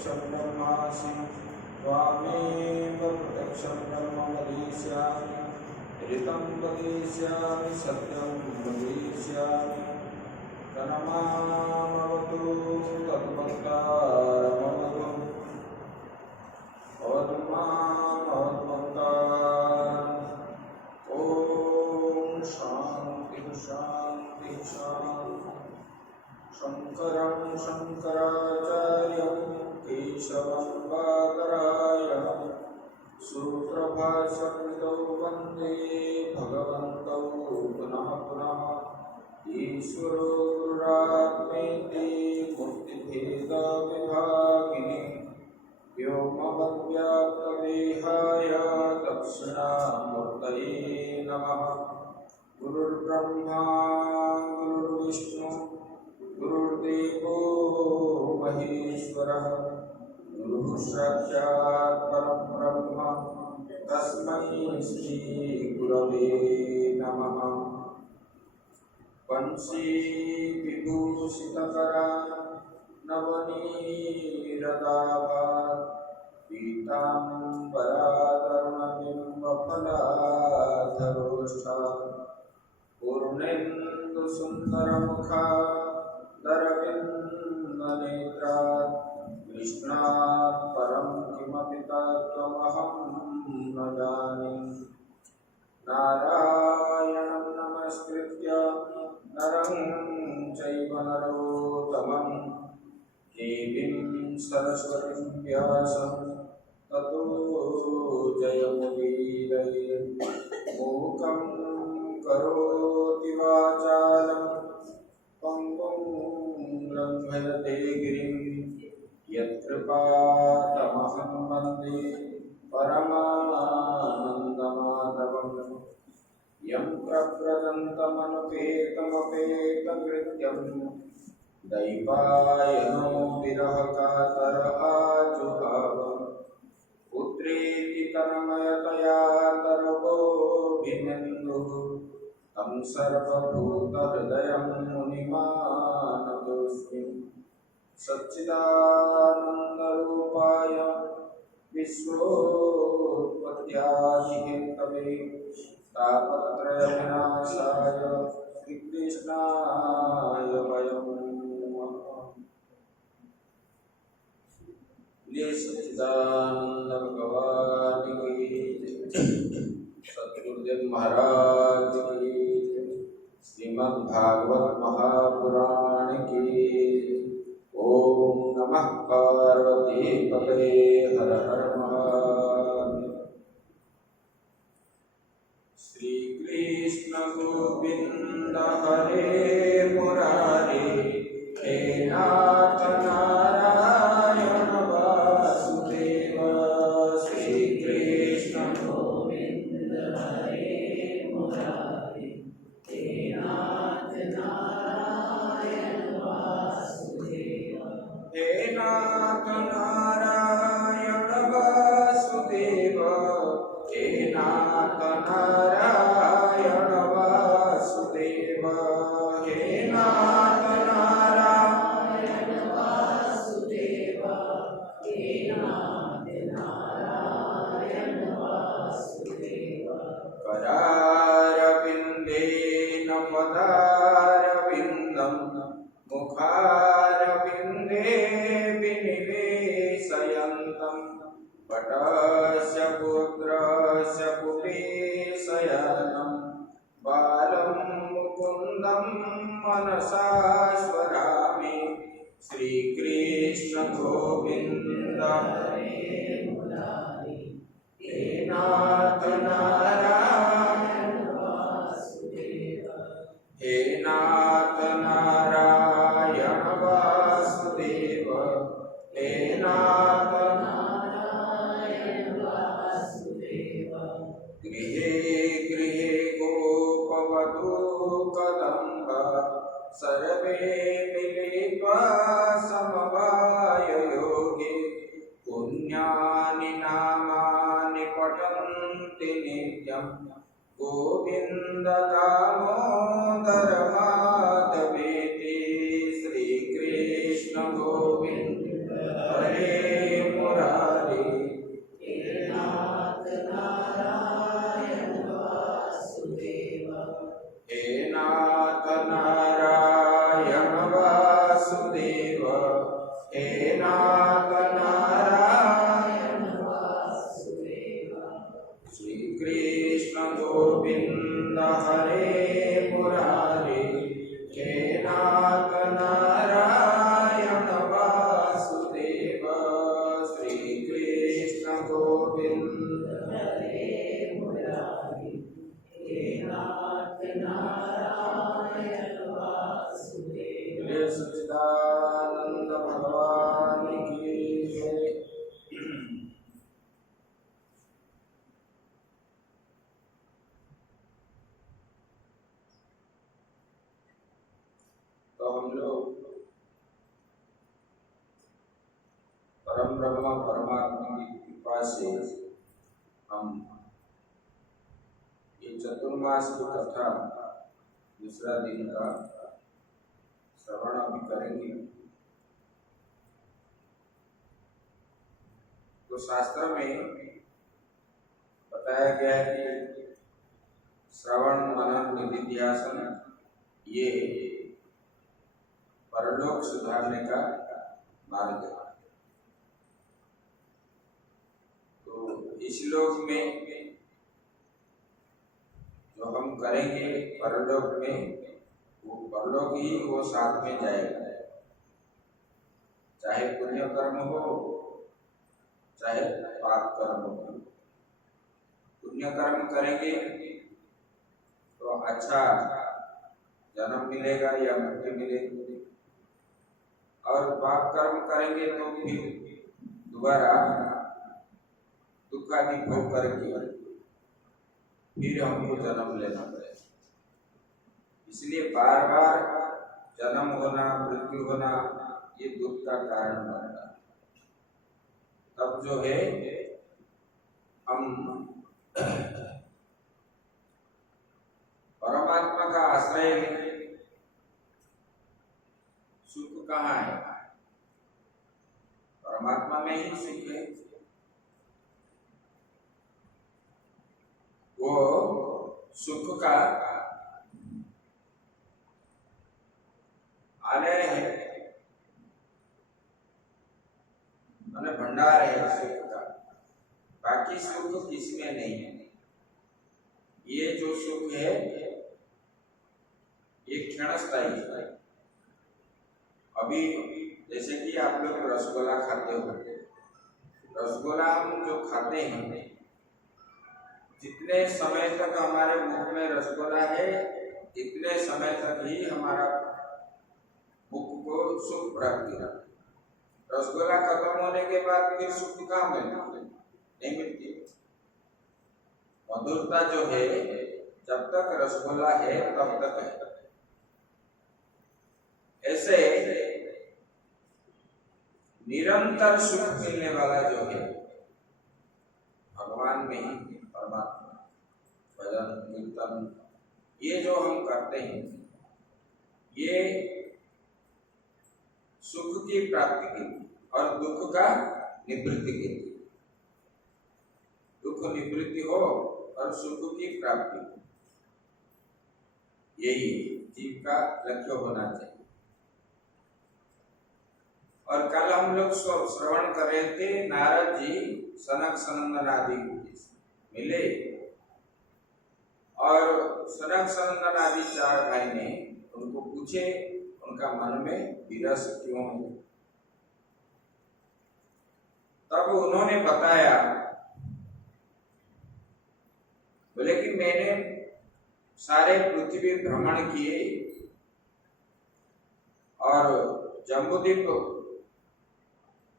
प्रत्यक्षं ब्रह्मासि त्वामेव प्रत्यक्षं ब्रह्म वदिष्यामि ऋतं वदिष्यामि सत्यं वदिष्यामि तन्मामवतु तद्भक्तारमवतु ॐ शान्ति शान्ति शान्ति शङ्करं शङ्कराचार्यं केशवं बादरायणं सूत्रभाष्यकृतौ वन्दे भगवन्तौ पुनः पुनः ईश्वरो गुरुरात्मेति मूर्तिभेदविभागिने व्योमवद्व्याप्तदेहाय दक्षिणामूर्तये नमः। गुरुर्ब्रह्मा गुरुर्विष्णु गुरुर्देवो महेश्वरः गुरुः साक्षात् परब्रह्म तस्मै श्री गुरवे नमः। वंशी विभूषितकरा नवनीरदाभात् पीताम्बराधर्मबिम्बफलाधरोष्ठा पूर्णेन्दुसुन्दरमुखा दरविन्दनेत्रात् कृष्णात् परं किमपि तत्त्वमहं न जाने। नारायणं नमस्कृत्य नरं चैव नरोत्तमं देवीं सरस्वतीं व्यासं ततो जयमुदीरये। मूकं करोति वाचालं पंगुं लङ्घयते गिरिं यत्कृपातमहं वन्दे परमानन्दमाधवम्। यं प्रव्रजन्तमनुपेतमपेतकृत्यं दैवायनो विरहकातर आजुहाव। पुत्रेति तन्मयतया तर्वोऽभिनेन्दुः तं सर्वभूतहृदयं मुनिमानतोऽस्मि। सच्चिदानन्दरूपाय विश्वोत्पत्त्यादिहेतवे तापत्रयविनाशाय श्रीकृष्णाय वयं नमः। ये सच्चिदानंद भगवान की सद्गुरुदेव महाराज की श्रीमद् भागवत महापुराण की। ओम नमः पार्वती पते हर हर महादेव। श्री कृष्ण गोविंद हरे मुरारे हे नाथ नारायण वासुदेव। श्री कृष्ण गोविंद हरे मुरारे हे नाथ नारायण वासुदेव। हे नाथ नारायण वासुदेव हे नाथ नारायण वासुदेव। हे नाथ नारायण वासुदेव हे नाथ नारायण वासुदेव। करारविन्देन पदारविन्दं मुखारविन्दे विनिवेशयन्तं पटस्य पुत्रस्य पुपेशयनं बालं मुकुन्दं मनसा स्मरामि। श्रीकृष्ण गोविन्द हरे मुरारे हे नाथ नारायण वासुदेव। हे नाथ नारायण वासुदेव। हे नाथ नारायण वासुदेव। गृहे गृहे गोपवधू कदम्ब सर्वे मिलित्वा समवाययोगे पुण्यानि नामानि पठन्ति नित्यं गोविन्द दामोदर माधवेति। श्रीकृष्ण गोविन्द हरे हे नाथ नारायण श्री कृष्ण गोविंद हरे मुरारी हे नाथ नारायण वासुदेव श्री कृष्ण गोविंद हरे मुरारी हे नाथ नारायण वासुदेव। जय सच्चिदानंद भगवान की जय। तो हम लोग परम ब्रह्म परमात्मा की कृपा से हम ये चतुर्मास की कथा दूसरा दिन का श्रवण अभी करेंगे। तो शास्त्र में बताया गया है कि श्रवण मनन निधिध्यासन ये परलोक सुधारने का मार्ग है। तो इस लोक में जो हम करेंगे परलोक में वो परलोक ही वो साथ में जाएगा, चाहे पुण्य कर्म हो चाहे पाप कर्म हो। पुण्य कर्म करेंगे तो अच्छा जन्म मिलेगा या मुक्ति मिलेगी, और पाप कर्म करेंगे तो फिर दोबारा दुख आदि भोग करके फिर हमको जन्म लेना पड़ेगा। इसलिए बार बार जन्म होना मृत्यु होना ये दुख का कारण बनता है। तब जो है हम परमात्मा का आश्रय लें। सुख कहाँ है? परमात्मा में ही सुख है। वो सुख का आलय है, मैंने भंडार है सुख का। बाकी सुख किसमें नहीं है। ये जो सुख है ये क्षणस्थायी है। अभी जैसे कि आप लोग रसगुल्ला खाते हो, रसगुल्ला हम जो खाते हैं जितने समय तक हमारे मुख में रसगुल्ला है इतने समय तक ही हमारा मुख को सुख प्राप्ति है। रसगुल्ला खत्म होने के बाद फिर सुख कहाँ मिलती? नहीं मिलती। मधुरता जो है जब तक रसगुल्ला है तब तक है। ऐसे निरंतर सुख मिलने वाला जो है भगवान में ही, परमात्मा भजन कीर्तन ये जो हम करते हैं ये सुख की प्राप्ति के लिए और दुख का निवृत्ति के लिए। दुख निवृत्ति हो और सुख की प्राप्ति, यही जीव का लक्ष्य होना चाहिए। और कल हम लोग श्रवण कर रहे थे, नारद जी सनक सनंदन आदि मिले और सनक सनंदन आदि चार भाई ने उनको पूछे उनका मन में विरस क्यों है। तब उन्होंने बताया, बोले कि मैंने सारे पृथ्वी भ्रमण किए और जम्बूद्वीप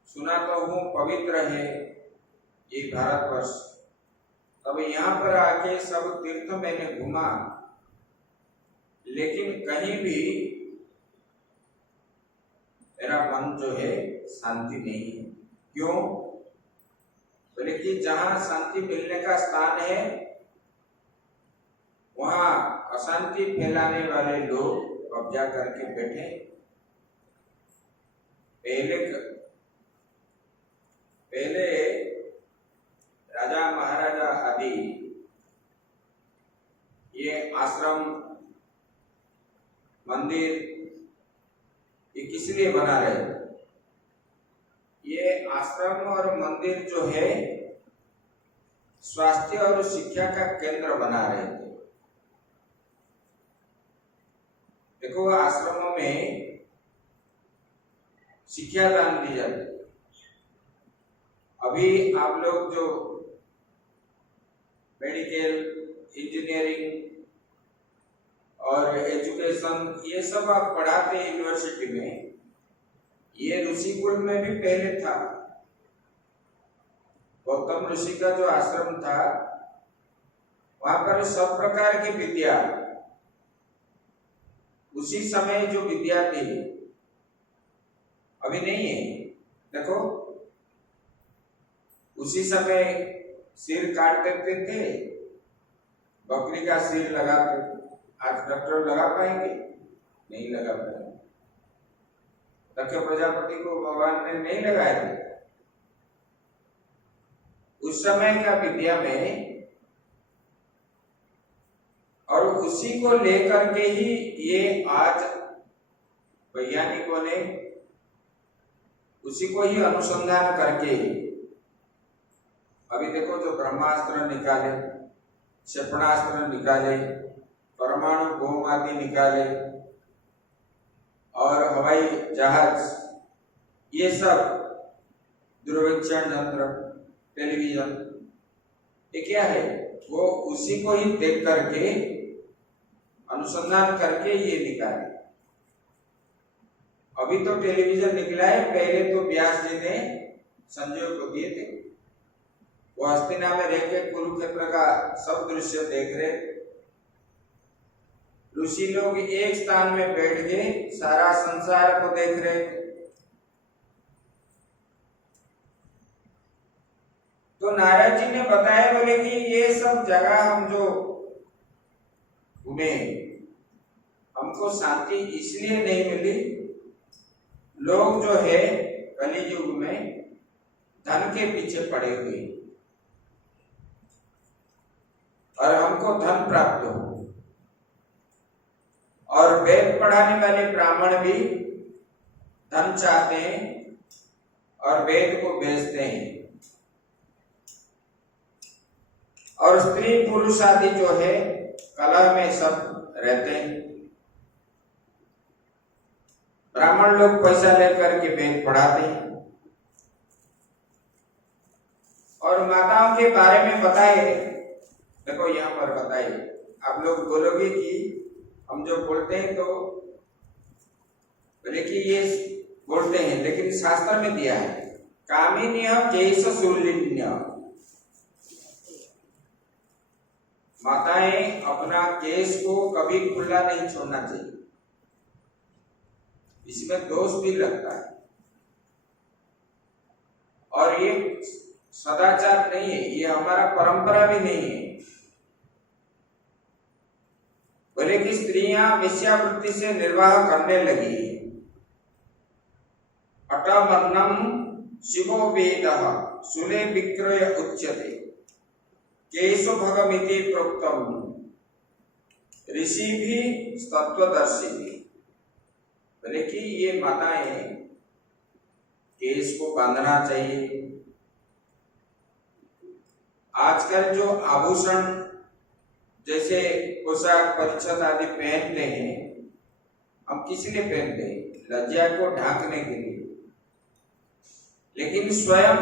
सुना तो हूँ पवित्र है ये भारतवर्ष। तब यहाँ पर आके सब तीर्थ मैंने घूमा लेकिन कहीं भी मेरा मन जो है शांति नहीं है। क्यों? बोले कि जहाँ शांति मिलने का स्थान है वहाँ अशांति फैलाने वाले लोग कब्जा करके बैठे। पहले राजा महाराजा आदि ये आश्रम मंदिर ये किस लिए बना रहे? ये आश्रम और मंदिर जो है स्वास्थ्य और शिक्षा का केंद्र बना रहे थे। देखो, आश्रमों में शिक्षा दान दी जाती। अभी आप लोग जो मेडिकल, इंजीनियरिंग और एजुकेशन ये सब आप पढ़ाते हैं यूनिवर्सिटी में, ये ऋषिकुल में भी पहले था। गौतम ऋषि का जो आश्रम था वहां पर सब प्रकार की विद्या, उसी समय जो विद्या थी अभी नहीं है। देखो, उसी समय सिर काट देते थे, बकरी का सिर लगाते थे। आज डॉक्टर लगा पाएंगे? नहीं लगा पाएंगे। दक्ष प्रजापति को भगवान ने नहीं लगाए थे। उस समय का विद्या में, और उसी को लेकर के ही ये आज वैज्ञानिकों ने उसी को ही अनुसंधान करके अभी देखो जो ब्रह्मास्त्र निकाले, क्षेपणास्त्र निकाले, परमाणु बम आदि निकाले और हवाई जहाज, ये सब दूरवीक्षण यंत्र, टेलीविजन, ये क्या है? वो उसी को ही देख करके अनुसंधान करके ये निकाले। अभी तो टेलीविजन निकला है, पहले तो व्यास जी ने संजय को दिए थे। वो हस्तिना में रह के कुरुक्षेत्र का सब दृश्य देख रहे। ऋषि लोग एक स्थान में बैठ के सारा संसार को देख रहे। तो नारद जी ने बताया, बोले कि ये सब जगह हम जो घूमे, हमको शांति इसलिए नहीं मिली। लोग जो है कलियुग में धन के पीछे पड़े हुए, और हमको धन प्राप्त हो। और वेद पढ़ाने वाले ब्राह्मण भी धन चाहते हैं और वेद को बेचते हैं। और स्त्री पुरुष आदि जो है कलह में सब रहते हैं। ब्राह्मण लोग पैसा लेकर के वेद पढ़ाते हैं। और माताओं के बारे में बताए, देखो यहाँ पर बताइए। आप लोग बोलोगे कि हम जो बोलते हैं तो बोले कि ये बोलते हैं, लेकिन शास्त्र में दिया है कामिन्य केश शूलिन्य। माताएं अपना केश को कभी खुला नहीं छोड़ना चाहिए, इसमें दोष भी लगता है। और ये सदाचार नहीं है, ये हमारा परंपरा भी नहीं है। बोले कि स्त्रियां वेश्यावृत्ति से निर्वाह करने लगी। अटमन्नम शिवो वेदः शूले विक्रय उच्यते केशो भगमिति प्रोक्तम ऋषि भी तत्वदर्शी भी। बोले कि ये माताएं केश को बांधना चाहिए। आजकल जो आभूषण जैसे पोशाक परिच्छद आदि पहनते हैं, हम किस लिए पहनते हैं? लज्जा को ढांकने के लिए। लेकिन स्वयं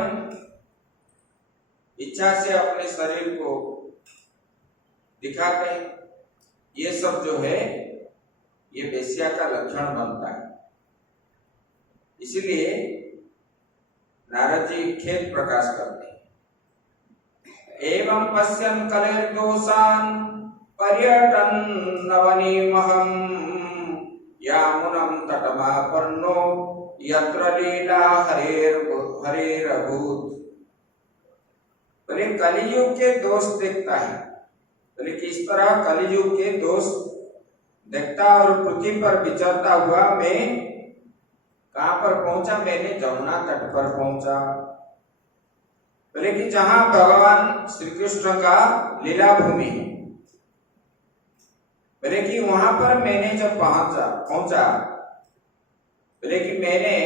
इच्छा से अपने शरीर को दिखाते हैं। ये सब जो है ये वेश्या का लक्षण बनता है। इसलिए नारद जी खेद प्रकाश करते हैं। एवं पश्यन् कलेर्दोषान् पर्यटन् नवनीमहं यामुनं तटमापन्नो यत्र लीला हरेरभूत्। बोले कलियुग के दोष देखता है। बोले कि इस तरह कलियुग के दोष देखता और पृथ्वी पर विचरता हुआ मैं कहां पर पहुंचा? मैंने जमुना तट पर पहुंचा। बोले कि जहां भगवान श्री कृष्ण का लीला भूमि, बोले कि वहां पर मैंने जब पहुंचा लेकिन मैंने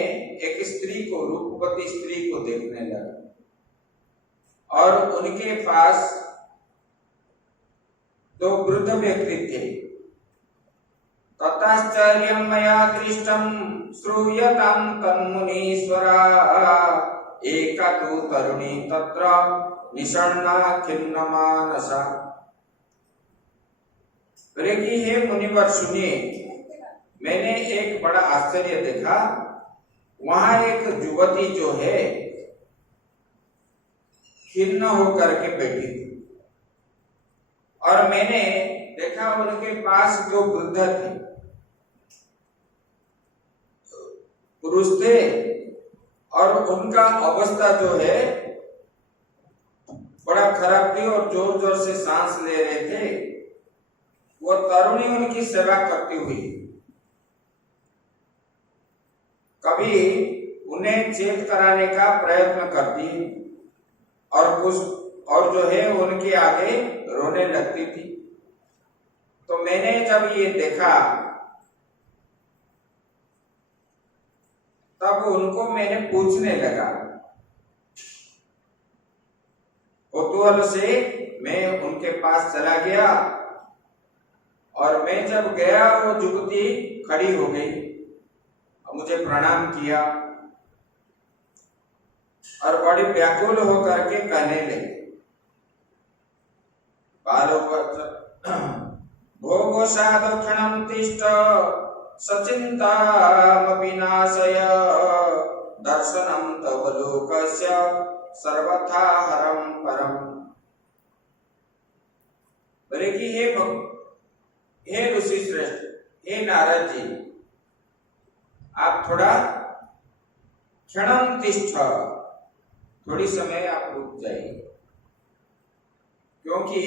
एक स्त्री को, रूपवती स्त्री को देखने लगा और उनके पास दो वृद्ध व्यक्ति थे। तताश्चर्यं मया दृष्टं श्रूयतां तन्मुनीश्वरा एका तु तरुणी तत्र निषण्णा खिन्नमानसा। बोले कि हे मुनिवर सुनिए, मैंने एक बड़ा आश्चर्य देखा। वहां एक युवती जो है खिन्न होकर के बैठी थी और मैंने देखा उनके पास दो वृद्ध थे, पुरुष थे और उनका अवस्था जो है बड़ा खराब थी और जोर जोर से सांस ले रहे थे। वो तरुणी उनकी सेवा करती हुई कभी उन्हें चेत कराने का प्रयत्न करती और जो है उनके आगे रोने लगती थी। तो मैंने जब ये देखा तब उनको मैंने पूछने लगा। कौतूहल से मैं उनके पास चला गया और मैं जब गया वो युवती खड़ी हो गई और मुझे प्रणाम किया और बड़ी व्याकुल होकर के कहने लगी, भोगो साधु क्षणं तिष्ठ सचिन्तामपि नाशय दर्शनं तव लोकस्य सर्वथा हरं परम। बोले कि हे ऋषि श्रेष्ठ, हे नारद जी, आप थोड़ा क्षणं तिष्ठ, थोड़ी समय आप रुक जाइए, क्योंकि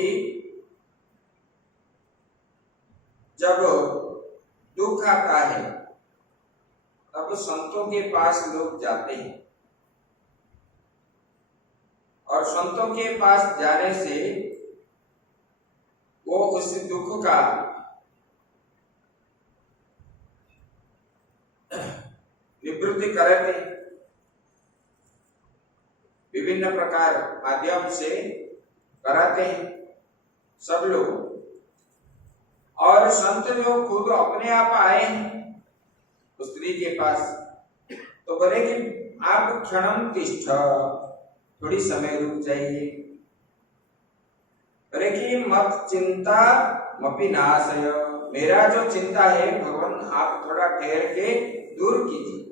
जब दुख आता है तब संतों के पास लोग जाते हैं और संतों के पास जाने से वो उस दुख का निवृत्ति करते हैं, विभिन्न प्रकार माध्यम से कराते हैं सब लोग। और संत जो खुद अपने आप आए हैं उस स्त्री के पास, तो बोले कि आप क्षणम तिष्ठ, थोड़ी समय रुक जाइए। बोले कि मत चिंता मपि नाशय, मेरा जो चिंता है भगवान आप थोड़ा ठहर के दूर कीजिए।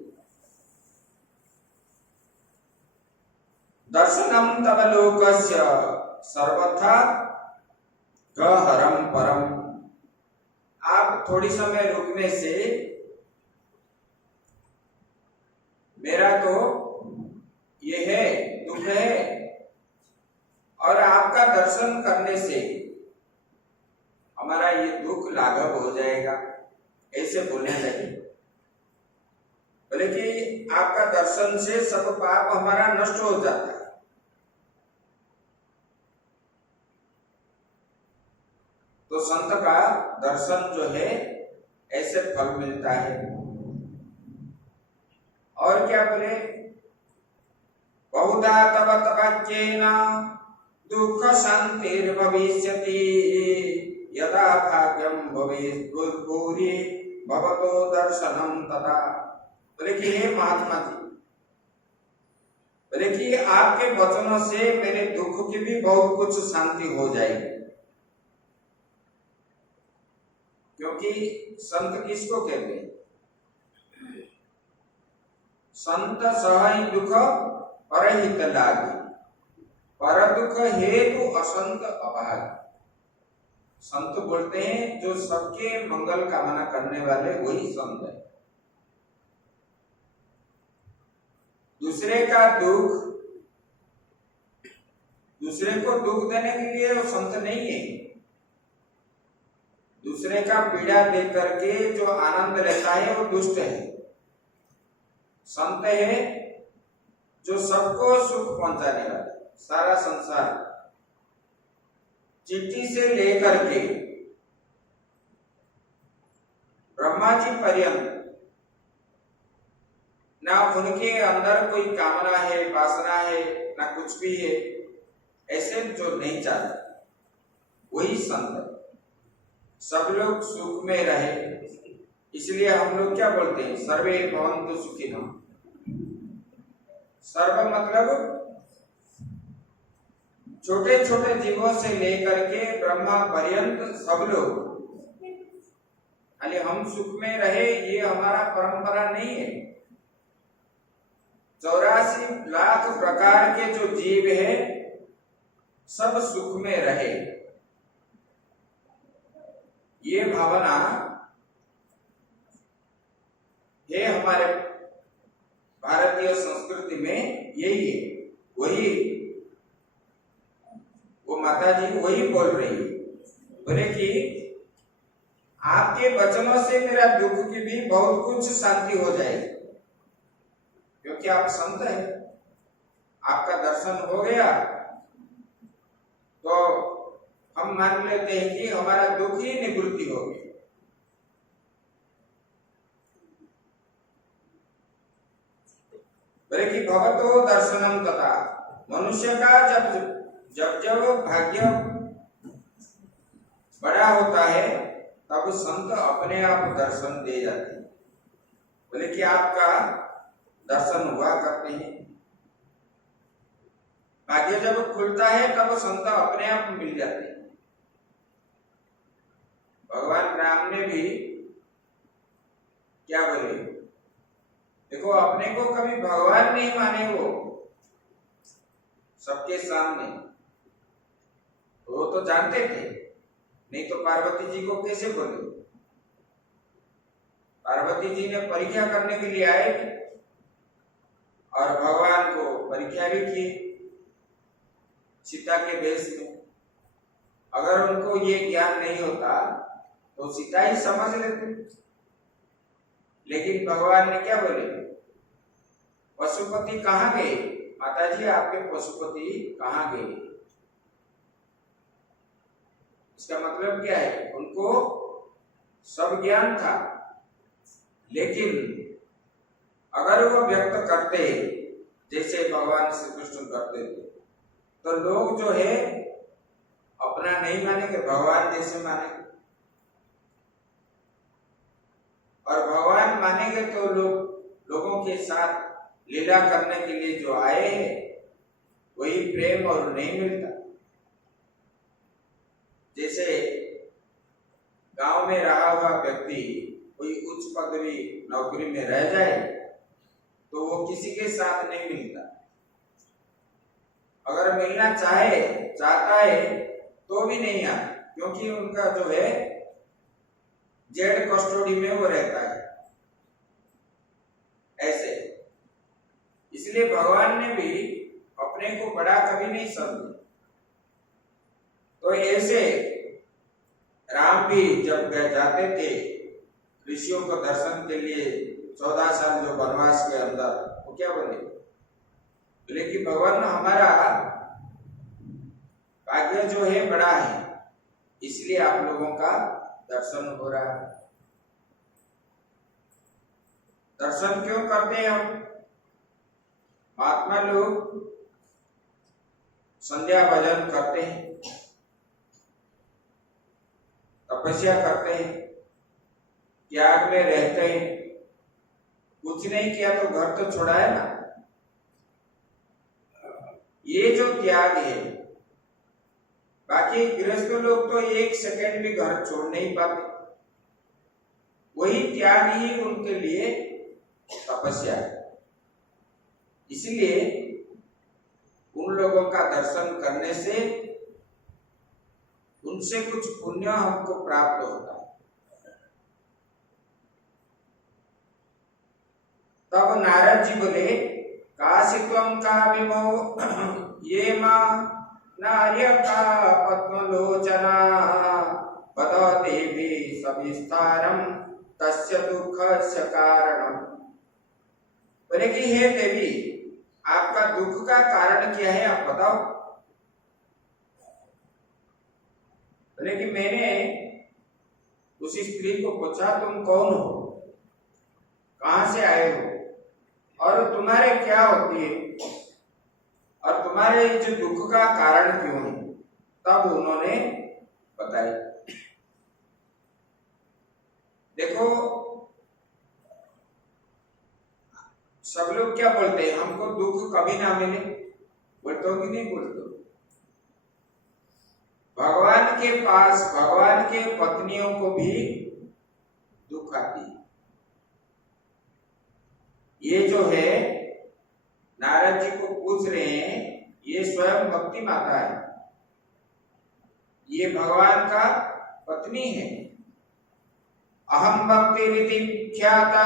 दर्शनम तव लोकस्य सर्वथा गहरम परम, आप थोड़ी समय रुकने से मेरा तो ये है दुख है और आपका दर्शन करने से हमारा ये दुख लाघव हो जाएगा, ऐसे बोलने लगे। बोले कि आपका दर्शन से सब पाप हमारा नष्ट हो जाता है। तो संत का दर्शन जो है ऐसे फल मिलता है। और क्या बोले, बहुधा तव तपच्चेन दुख शांतिर्भविष्यति यदा भाग्यम भवेत् भूरि भवतो दर्शनम तथा। बोले कि हे महात्मा जी, बोले कि आपके वचनों से मेरे दुख की भी बहुत कुछ शांति हो जाएगी। क्योंकि संत किसको कहते हैं? संत सहई दुख परहित लागी, पर दुख हेतु असंत अभाग। संत बोलते हैं जो सबके मंगल कामना करने वाले वही संत है। दूसरे का दुख, दूसरे को दुख देने के लिए वो संत नहीं है। दूसरे का पीड़ा दे करके जो आनंद लेता है वो दुष्ट है। संत है जो सबको सुख पहुंचाने वाला, सारा संसार चिट्ठी से लेकर के ब्रह्मा जी पर्यंत ना उनके अंदर कोई कामना है, वासना है, ना कुछ भी है, ऐसे जो नहीं चाहते वही संत है। सब लोग सुख में रहे, इसलिए हम लोग क्या बोलते हैं, सर्वे भवन्तु सुखिनः। सर्व मतलब छोटे छोटे जीवों से लेकर के ब्रह्मा पर्यंत सब लोग, खाली हम सुख में रहे ये हमारा परंपरा नहीं है। 84 लाख प्रकार के जो जीव है सब सुख में रहे, ये भावना है हमारे भारतीय संस्कृति में, यही है। वही वो माता जी वही बोल रही है, बोले कि आपके वचनों से मेरा दुख की भी बहुत कुछ शांति हो जाएगी, क्योंकि आप संत हैं, आपका दर्शन हो गया तो हम मान लेते हैं कि हमारा दुख ही निवृत्ति हो गई। बोले कि भगवतो दर्शनम तथा, मनुष्य का जब भाग्य बड़ा होता है तब संत अपने आप दर्शन दे जाते हैं। बोले कि आपका दर्शन हुआ करते हैं, भाग्य जब खुलता है तब संत अपने आप मिल जाते हैं। भगवान राम ने भी क्या बोले, देखो अपने को कभी भगवान नहीं माने वो सबके सामने, वो तो जानते थे, नहीं तो पार्वती जी को कैसे बोले। पार्वती जी ने परीक्षा करने के लिए आए और भगवान को परीक्षा भी की सीता के वेश में। अगर उनको ये ज्ञान नहीं होता तो सीता ही समझ लेते, लेकिन भगवान ने क्या बोले, पशुपति कहाँ गए, माता जी आपके पशुपति कहाँ गए। इसका मतलब क्या है, उनको सब ज्ञान था, लेकिन अगर वो व्यक्त करते जैसे भगवान श्री कृष्ण करते थे तो लोग जो है अपना नहीं मानेंगे, भगवान जैसे मानेंगे। और भगवान मानेंगे तो लोगों के साथ लीला करने के लिए जो आए हैं वही प्रेम और नहीं मिलता। जैसे गांव में रहा हुआ व्यक्ति कोई उच्च पदवी नौकरी में रह जाए तो वो किसी के साथ नहीं मिलता, अगर मिलना चाहता है तो भी नहीं आता, क्योंकि उनका जो है जेड कस्टोडी में वो रहता है ऐसे। इसलिए भगवान ने भी अपने को बड़ा कभी नहीं समझा। तो ऐसे राम भी जब जाते थे ऋषियों को दर्शन के लिए 14 साल जो वनवास के अंदर, वो क्या बोले कि भगवान हमारा भाग्य जो है बड़ा है, इसलिए आप लोगों का दर्शन हो रहा है। दर्शन क्यों करते हैं हम? महात्मा लोग संध्या भजन करते हैं, तपस्या करते हैं, त्याग में रहते हैं। कुछ नहीं किया तो घर तो छोड़ाया ना। ये जो त्याग है, बाकी गृहस्थ लोग तो एक सेकंड भी घर छोड़ नहीं पाते, वही त्याग ही उनके लिए तपस्या है। इसलिए उन लोगों का दर्शन करने से उनसे कुछ पुण्य हमको प्राप्त होता है। तब नारद जी बोले, काशित्वं कामिमो ये मां नार्य का पद्मलोचना बद देवी सविस्तारम तस्य दुःखस्य कारणम। बोले कि हे देवी, आपका दुख का कारण क्या है, आप बताओ। बोले कि मैंने उसी स्त्री को पूछा, तुम कौन हो, कहां से आए हो? और तुम्हारे क्या होती है और तुम्हारे इस दुख का कारण क्यों है, तब उन्होंने बताई। देखो सब लोग क्या बोलते हैं, हमको दुख कभी ना मिले, बोलते हो कि नहीं बोलते हो? भगवान के पास भगवान के पत्नियों को भी दुख आती है। ये जो है नारद जी को पूछ रहे हैं, ये स्वयं भक्ति माता है, ये भगवान का पत्नी है। अहम भक्ति रीति ख्याता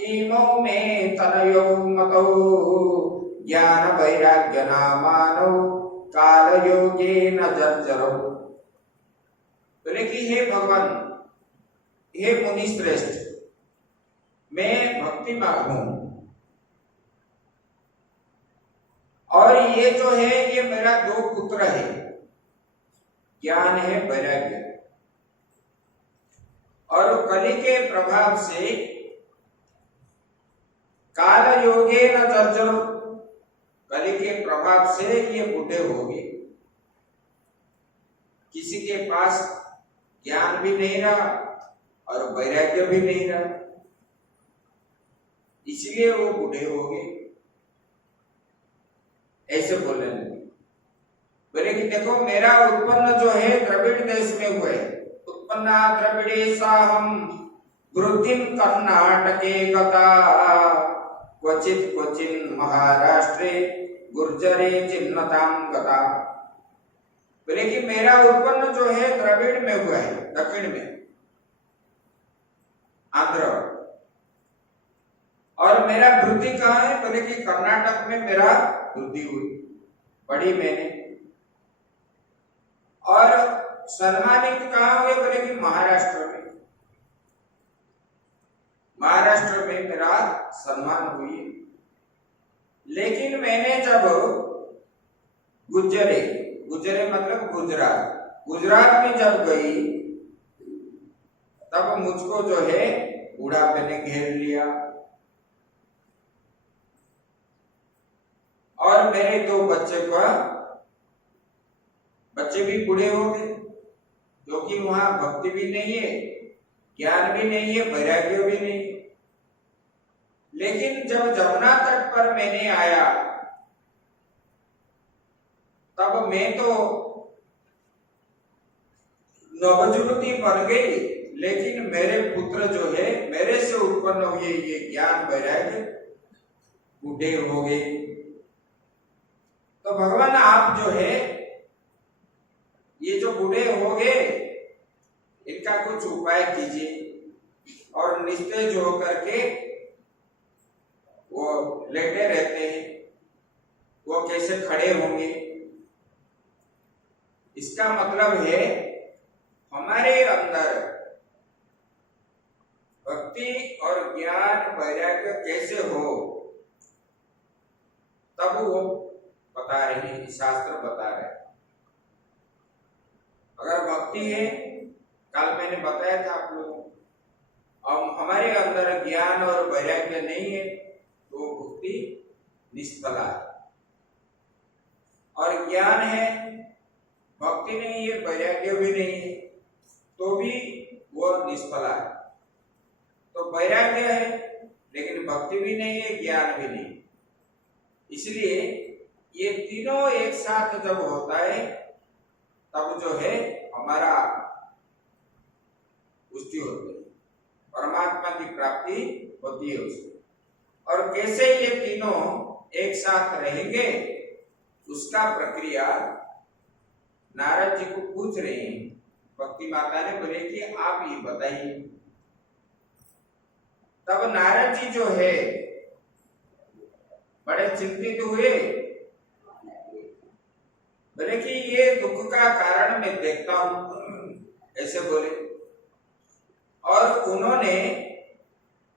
इमो में तनयो मतो ज्ञान वैराग्य नामानो काल योगे न जर्जरो। बोले कि हे भगवान, हे मुनि श्रेष्ठ, मैं भक्ति मार्ग हूं और ये जो है ये मेरा दो पुत्र है, ज्ञान है वैराग्य, और कलि के प्रभाव से काल योगे न जर्जरो, कलि के प्रभाव से ये बूढ़े हो गए, किसी के पास ज्ञान भी नहीं रहा और वैराग्य भी नहीं रहा, इसलिए वो बूढ़े हो गए। ऐसे बोलने लगे। बोले कि देखो मेरा उत्पन्न जो है द्रविड़ देश में हुए, उत्पन्ना द्रविड़े साहम वृद्धिम कर्नाटके गता क्वचित क्वचिन महाराष्ट्रे गुर्जरे चिन्नताम गता। बोले कि मेरा उत्पन्न जो है द्रविड़ में हुआ है, दक्षिण में आंध्र, और मेरा वृद्धि कहाँ है? बोले कि कर्नाटक में मेरा वृद्धि हुई, पढ़ी मैंने। और सम्मानित कहाँ हुए? बोले कि महाराष्ट्र में, महाराष्ट्र में मेरा सम्मान हुई। लेकिन मैंने जब गुजरे, गुजरे मतलब गुजरात, गुजरात में जब गई तब मुझको जो है बुढ़ापे ने घेर लिया और मेरे दो बच्चे भी बूढ़े हो गए, क्योंकि वहां भक्ति भी नहीं है, ज्ञान भी नहीं है, वैराग्य भी नहीं है। लेकिन जब जमुना तट पर मैंने आया तब मैं तो नवजुवती बन गई, लेकिन मेरे पुत्र जो है मेरे से उत्पन्न हुए ये ज्ञान वैराग्य बूढ़े हो गए। तो भगवान आप जो है ये जो बूढ़े हो गए इनका कुछ उपाय कीजिए, और निस्तेज होकर के वो लेटे रहते हैं, वो कैसे खड़े होंगे? इसका मतलब है हमारे अंदर भक्ति और ज्ञान वैराग्य कैसे हो, तब वो बता रहे हैं, शास्त्र बता रहे हैं। अगर भक्ति है, कल मैंने बताया था आप लोगों, अब हमारे अंदर ज्ञान और वैराग्य नहीं है तो भक्ति निष्फला है, और ज्ञान है, भक्ति नहीं है, वैराग्य भी नहीं है तो भी वो निष्फला है। तो वैराग्य है लेकिन भक्ति भी नहीं है, ज्ञान भी नहीं, इसलिए ये तीनों एक साथ जब होता है तब जो है हमारा पुष्टि होती है, परमात्मा की प्राप्ति होती है उसको। और कैसे ये तीनों एक साथ रहेंगे उसका प्रक्रिया नारद जी को पूछ रहे हैं। भक्ति माता ने बोले कि आप ये बताइए। तब नारद जी जो है बड़े चिंतित हुए, बोले कि ये दुख का कारण मैं देखता हूं, ऐसे बोले। और उन्होंने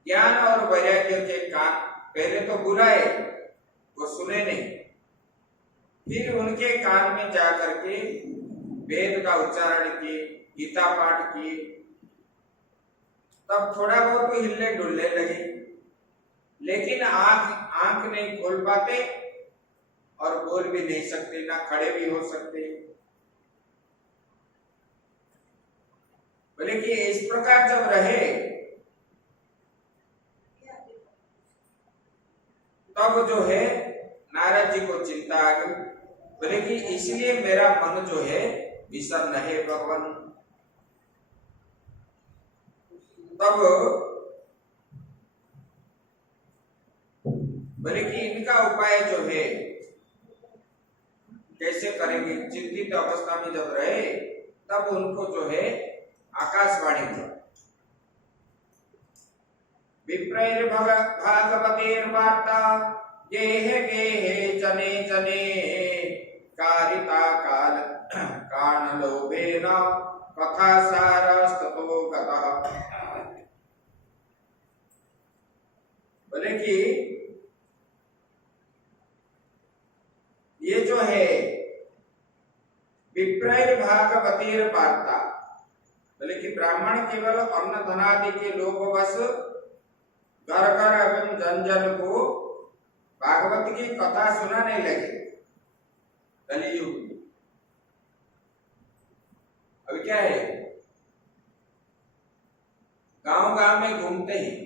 ज्ञान और वैराग्य के कान पहले तो बुलाए, वो सुने नहीं, फिर उनके कान में जाकर के वेद का उच्चारण किए, गीता पाठ किए, तब थोड़ा बहुत हिलने डुलने लगे। लेकिन आंख आंख नहीं खोल पाते और बोल भी नहीं सकते, ना खड़े भी हो सकते। बोले कि इस प्रकार जब रहे तब जो है नारद जी को चिंता आ गई। बोले कि इसलिए मेरा मन जो है विषन्न है भगवान। तब बोले कि इनका उपाय जो है कैसे करेंगे। चिंतित अवस्था में जब रहे तब उनको जो है आकाशवाणी हुआ, विप्रैर भागवतेर्वार्ता गेह गेह जने जने कारिता काल कान लोभेन कथा सारस्ततो गतः। बोले कि ये जो है विप्रैर भागवतेर्वार्ता, बोले कि ब्राह्मण केवल अन्न धनादि के लोभवश घर घर एवं जन जन को भागवत की कथा सुनाने लगे कलियुग में। अभी क्या है, गांव गांव में घूमते हैं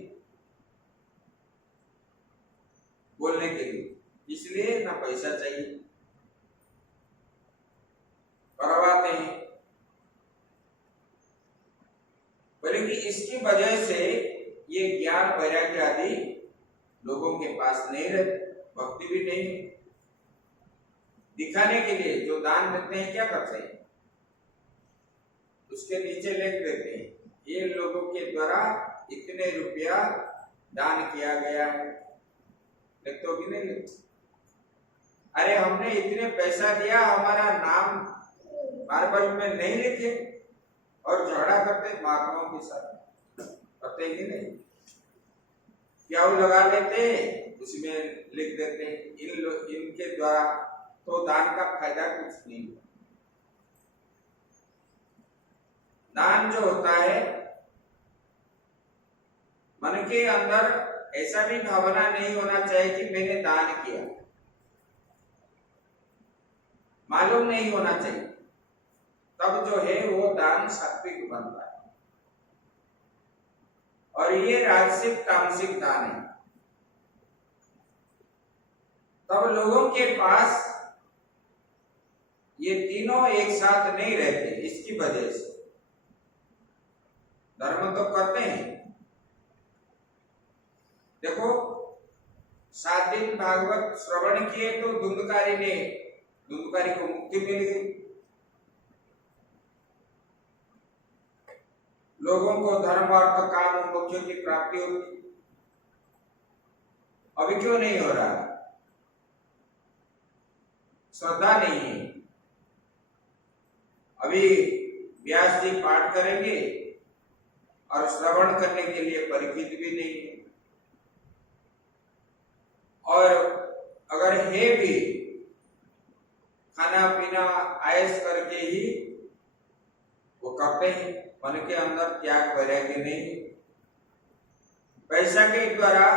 बोलने के लिए, इसलिए ना पैसा चाहिए, करवाते हैं। बोले कि इसकी वजह से ये ज्ञान वैराग्य आदि लोगों के पास नहीं रहते, भक्ति भी नहीं। दिखाने के लिए जो दान देते हैं क्या करते हैं, उसके नीचे लिख देते हैं ये लोगों के द्वारा इतने रुपया दान किया गया है। लिखते हो कि नहीं लिखते? अरे हमने इतने पैसा दिया, हमारा नाम मार्बल में नहीं लिखे, और झगड़ा करते महात्माओं के साथ, करते ही नहीं, क्या वो लगा लेते उसमें लिख देते इनके द्वारा, तो दान का फायदा कुछ नहीं हुआ। दान जो होता है, मन के अंदर ऐसा भी भावना नहीं होना चाहिए कि मैंने दान किया, मालूम नहीं होना चाहिए, तब जो है वो दान सात्विक बनता है। और ये राजसिक तामसिक दान है। तब लोगों के पास ये तीनों एक साथ नहीं रहते, इसकी वजह से धर्म तो करते हैं। देखो 7 दिन भागवत श्रवण किए तो धुंधकारी को मुक्ति मिल गई, लोगों को धर्म अर्थ काम मोक्ष की प्राप्ति होती। अभी क्यों नहीं हो रहा? श्रद्धा नहीं है। अभी व्यास जी पाठ करेंगे और श्रवण करने के लिए परिचित भी नहीं है, और अगर है भी खाना पीना आयस करके ही वो करते हैं, मन के अंदर त्याग वैराग्य नहीं। पैसा के द्वारा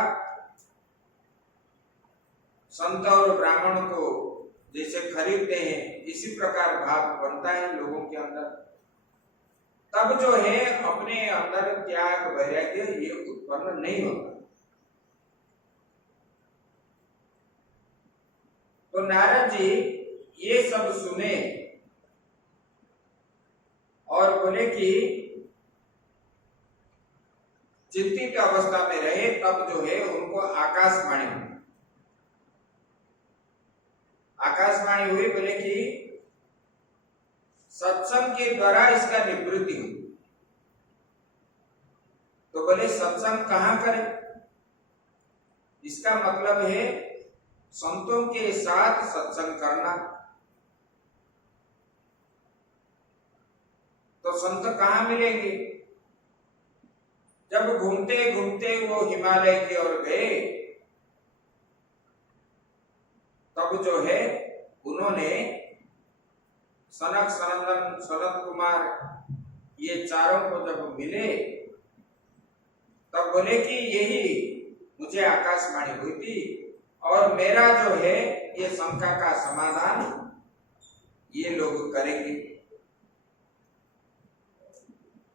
संत और ब्राह्मण को जैसे खरीदते हैं, इसी प्रकार भाव बनता है लोगों के अंदर। तब जो है अपने अंदर त्याग वैराग्य ये उत्पन्न नहीं होता। तो नारद जी ये सब सुने और बोले कि चिंतित अवस्था में रहे, तब जो है उनको आकाशवाणी हुई। बोले कि सत्संग के द्वारा इसका निवृत्ति हुई। तो बोले सत्संग कहां करें? इसका मतलब है संतों के साथ सत्संग करना। तो संत कहां मिलेंगे? जब घूमते घूमते वो हिमालय की ओर गए, तब जो है उन्होंने सनक सनंदन सनत कुमार ये चारों को जब मिले, तब बोले कि यही मुझे आकाशवाणी हुई थी और मेरा जो है ये शंका का समाधान ये लोग करेंगे।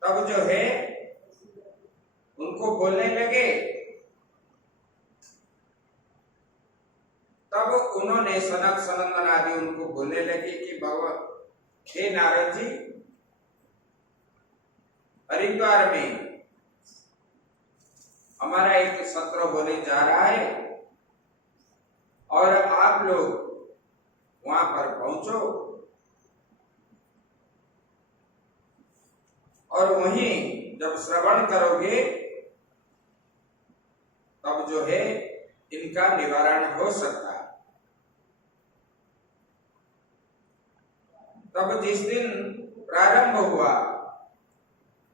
तब जो है उनको बोलने लगे। तब उन्होंने सनक सनंदन आदि उनको बोलने लगे कि भगवान हे नारद जी, हरिद्वार में हमारा एक सत्र होने जा रहा है और आप लोग वहां पर पहुंचो और वहीं जब श्रवण करोगे तब जो है इनका निवारण हो सकता है। तब जिस दिन प्रारंभ हुआ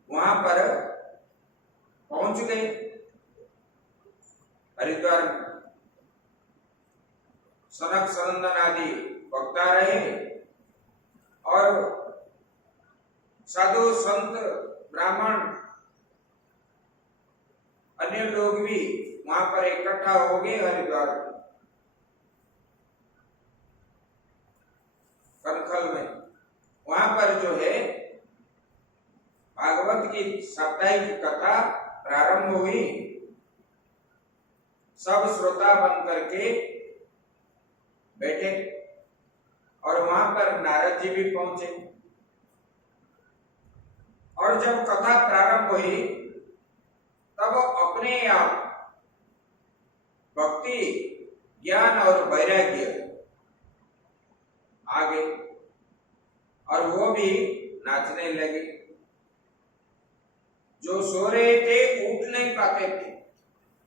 वहां पर पहुंच गए हरिद्वार में। सनक सनंदन आदि बकता रहे और साधु संत ब्राह्मण अन्य लोग भी वहां पर इकट्ठा हो गए हरिद्वार में, कनखल में। वहां पर जो है भागवत की साप्ताहिक कथा प्रारंभ हुई। सब श्रोता बन करके बैठे और वहां पर नारद जी भी पहुंचे और जब कथा प्रारंभ हुई तब अपने आप भक्ति, ज्ञान और वैराग्य आ गए और वो भी नाचने लगे। जो सो रहे थे उठ नहीं पाते थे,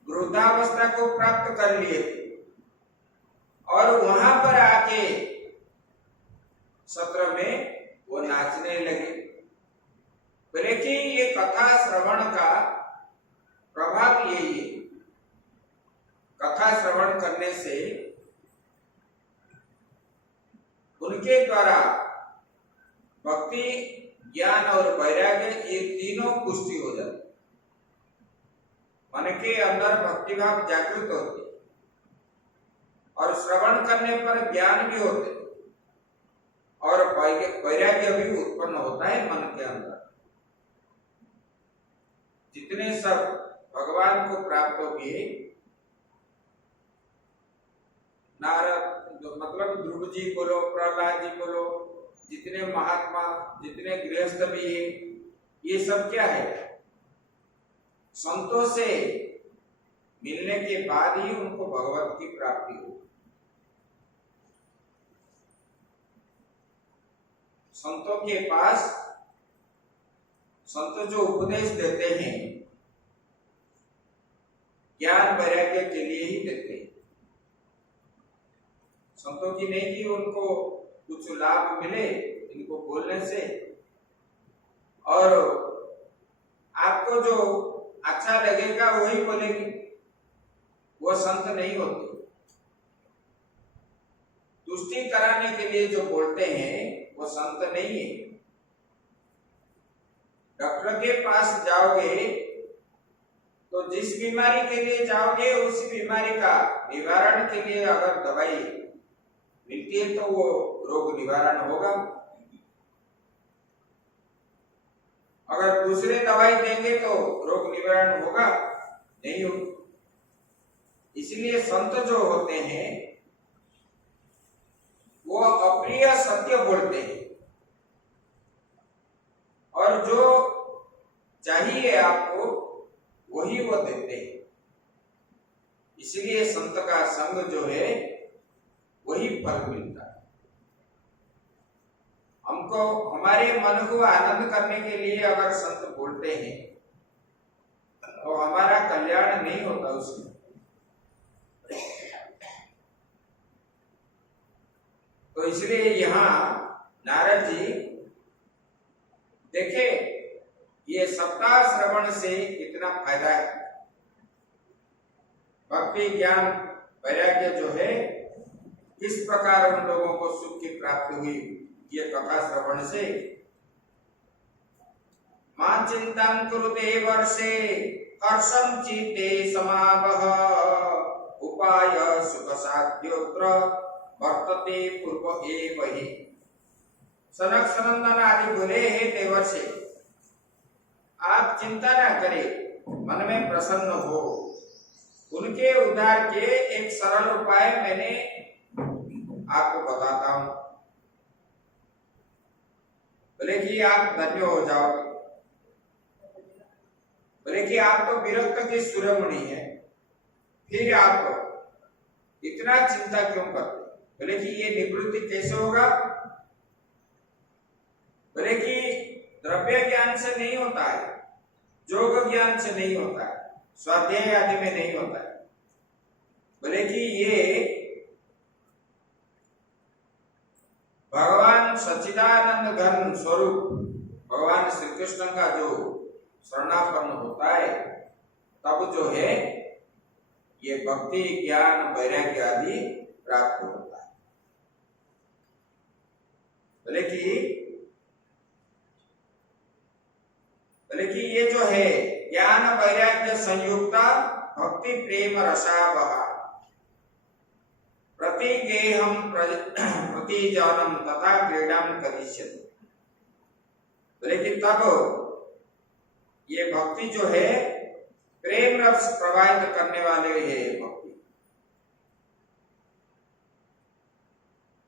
वृद्धावस्था को प्राप्त कर लिए थे और वहां पर आके सत्र में वो नाचने लगे। बोले कि ये कथा श्रवण का प्रभाव यही है। कथा श्रवण करने से उनके द्वारा भक्ति, ज्ञान और वैराग्य ये तीनों पुष्टि हो जाती, मन के अंदर भक्ति भाव जागृत होते और श्रवण करने पर ज्ञान भी होते और वैराग्य भी उत्पन्न होता है मन के अंदर। जितने सब भगवान को प्राप्त हो गए, नारद मतलब ध्रुव जी बोलो, प्रहलाद जी बोलो, जितने महात्मा, जितने गृहस्थ भी है, ये सब क्या है? संतों से मिलने के बाद ही उनको भगवत की प्राप्ति हो। संतों के पास संत जो उपदेश देते हैं ज्ञान वैराग्य के लिए ही देते हैं। संतों की नहीं कि उनको कुछ लाभ मिले इनको बोलने से और आपको जो अच्छा लगेगा वही बोलेंगे, वो संत नहीं होते। तुष्टि कराने के लिए जो बोलते हैं वो संत नहीं है। डॉक्टर के पास जाओगे तो जिस बीमारी के लिए जाओगे उसी बीमारी का निवारण के लिए अगर दवाई मिलती है तो वो रोग निवारण होगा। अगर दूसरे दवाई देंगे तो रोग निवारण होगा नहीं होगा। इसलिए संत जो होते हैं वो अप्रिय सत्य बोलते हैं और जो चाहिए आपको वही वो देते हैं। इसलिए संत का संग जो है वही फल मिलता है। हमको हमारे मन को आनंद करने के लिए अगर संत बोलते हैं तो हमारा कल्याण नहीं होता उसमें। तो इसलिए यहाँ नारद जी देखे ये सप्ताह श्रवण से कितना फायदा है। भक्ति, ज्ञान, वैराग्य जो है किस प्रकार उन लोगों को सुख की प्राप्ति हुई ये कथा श्रवण से। मां चिंतां कुरुते वर्षे हर्षं चित्ते समावह उपाय सुख साध्योत्र वर्तते पूर्व एव हि। सनक सनंदन आदि बोले, हे देवर्षि, आप चिंता न करें, मन में प्रसन्न हो। उनके उद्धार के एक सरल उपाय मैंने आपको बताता हूं। बोले कि आप धन्य हो जाओगे। बोले कि आप तो विरक्त के शिरोमणि हैं, फिर आप इतना चिंता क्यों करते? बोले कि ये निवृत्ति कैसे होगा? बोले कि द्रव्य ज्ञान से नहीं होता है, योग ज्ञान से नहीं होता है, स्वाध्याय आदि में नहीं होता है। बोले कि ये भगवान सच्चिदानंद घन स्वरूप भगवान श्री कृष्ण का जो शरणापन्न होता है, तब जो है ये भक्ति ज्ञान वैराग्य आदि प्राप्त होता है। बोले कि ये जो है ज्ञान वैराग्य संयुक्ता भक्ति प्रेम रसावहा प्रतिगेहम प्रतिजानम तथा क्रीडाम करिष्यति। बोले कि तब ये भक्ति जो है प्रेम रस प्रवाहित करने वाले है।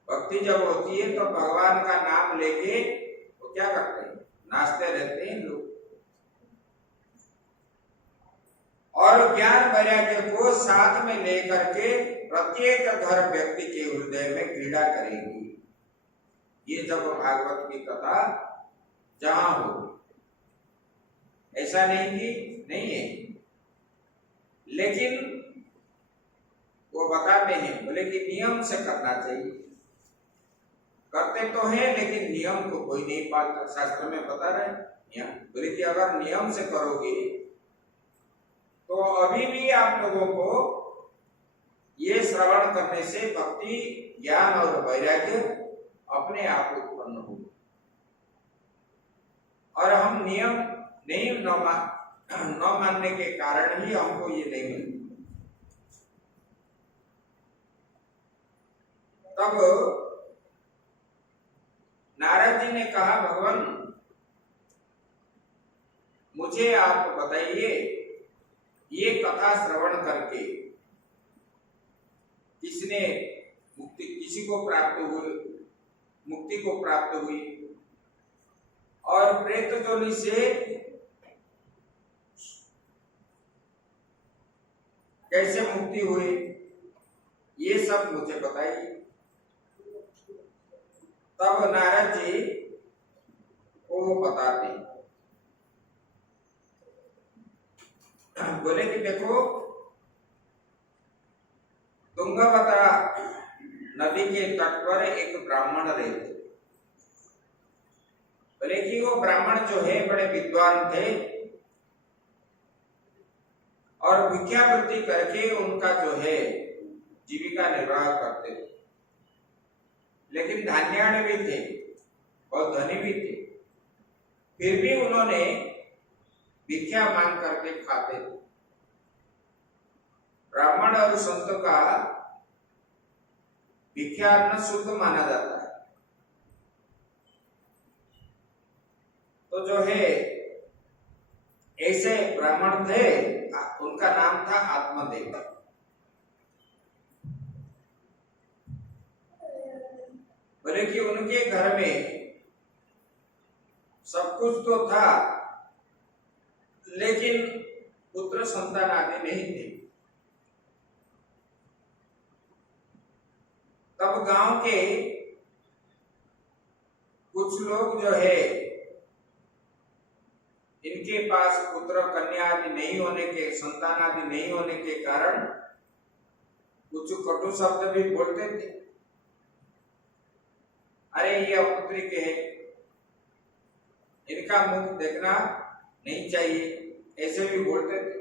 भक्ति जब होती है तो भगवान का नाम लेके वो क्या करते हैं? नाचते रहते हैं लोग। और ज्ञान वैराग्य को साथ में लेकर के प्रत्येक घर व्यक्ति के हृदय में क्रीड़ा करेगी। ये जब भागवत की कथा जहां होगी, ऐसा नहीं कि नहीं है, लेकिन वो बताते हैं, बोले कि नियम से करना चाहिए। करते तो हैं लेकिन नियम को कोई नहीं पालता। शास्त्र में बता रहे नियम। बोले कि अगर नियम से करोगे तो अभी भी आप लोगों को ये श्रवण करने से भक्ति ज्ञान और वैराग्य अपने आप उत्पन्न हो। और हम नियम नहीं न मानने के कारण ही हमको ये नहीं मिलता। तब नारद जी ने कहा, भगवान मुझे आप बताइए, ये कथा श्रवण करके किसने किसी को प्राप्त हुई, मुक्ति को प्राप्त हुई, और प्रेत जोनि से कैसे मुक्ति हुई, ये सब मुझे बताइए। तब नारद जी को बताते, बोले कि देखो, तुंगभद्रा नदी के तट पर एक ब्राह्मण रहते। बोले कि वो ब्राह्मण जो है बड़े विद्वान थे और भिक्षावृत्ति करके उनका जो है जीविका निर्वाह करते थे। लेकिन धन्याढ़ भी थे और धनी भी थे, फिर भी उन्होंने भिक्षा मांग करके खाते थे। ब्राह्मण और संत का भिक्षाटन शुद्ध माना जाता है। तो जो है ऐसे ब्राह्मण थे, उनका नाम था आत्मदेव। बोले कि उनके घर में सब कुछ तो था, लेकिन पुत्र संतान आदि नहीं थे। तब गांव के कुछ लोग जो है, इनके पास पुत्र कन्या आदि नहीं होने के, संतान आदि नहीं होने के कारण कुछ कटु शब्द भी बोलते थे। अरे ये अपुत्री के हैं, इनका मुख देखना नहीं चाहिए, ऐसे भी बोलते थे।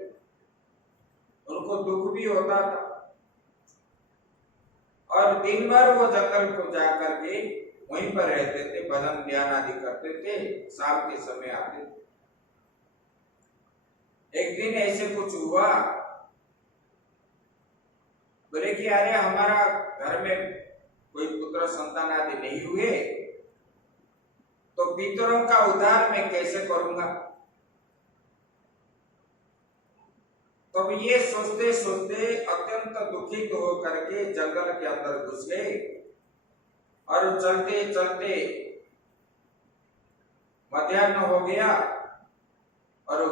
उनको दुख भी होता था और दिन भर वो जंगल को जाकर के वहीं पर रहते थे, भजन ध्यान आदि करते थे, शाम के समय आते थे। एक दिन ऐसे कुछ हुआ, बोले कि अरे हमारा घर में कोई पुत्र संतान आदि नहीं हुए, तो पितरों का उद्धार मैं कैसे करूंगा। तब ये सोचते सोचते अत्यंत दुखित होकर के जंगल के अंदर घुस गए और चलते चलते मध्याह्न हो गया और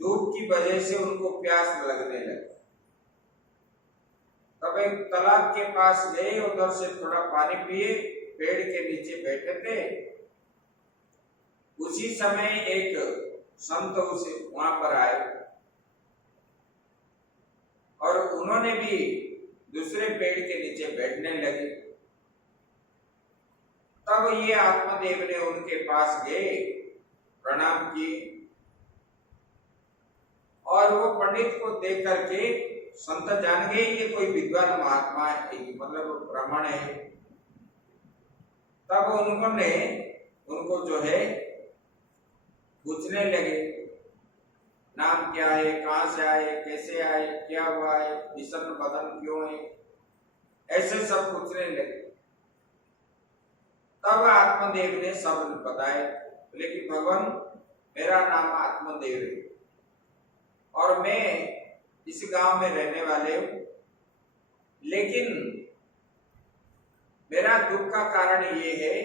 धूप की वजह से उनको प्यास लगने लगी। तब एक तालाब के पास गए, उधर से थोड़ा पानी पिए, पेड़ के नीचे बैठे थे। उसी समय एक संत उसे वहां पर आए और उन्होंने भी दूसरे पेड़ के नीचे बैठने लगे। तब ये आत्मदेव ने उनके पास गए, प्रणाम किए और वो पंडित को देख करके संत जान गए ये कोई विद्वान महात्मा है, मतलब ब्राह्मण है। तब उन्होंने उनको जो है पूछने लगे, नाम क्या है, कहां से आए, कैसे आए, क्या हुआ है, विषम बदन क्यों है, ऐसे सब पूछने लगे। तब आत्मदेव ने सब बताए, बोले कि भगवान मेरा नाम आत्मदेव है और मैं इस गांव में रहने वाले हूं, लेकिन मेरा दुख का कारण ये है,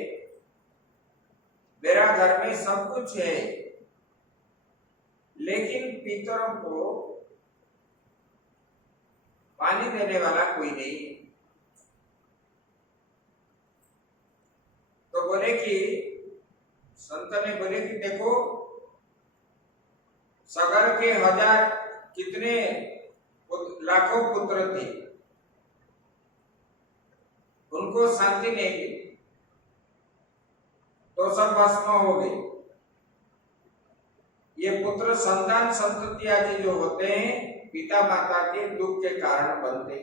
मेरा घर में सब कुछ है लेकिन पितरों को पानी देने वाला कोई नहीं। तो बोले कि संत ने बोले कि देखो सगर के 1000 कितने लाखों पुत्र थे, उनको शांति नहीं मिली तो सब भस्म हो गए। ये पुत्र संतान संतति आदि जो होते हैं पिता माता के दुख के कारण बनते।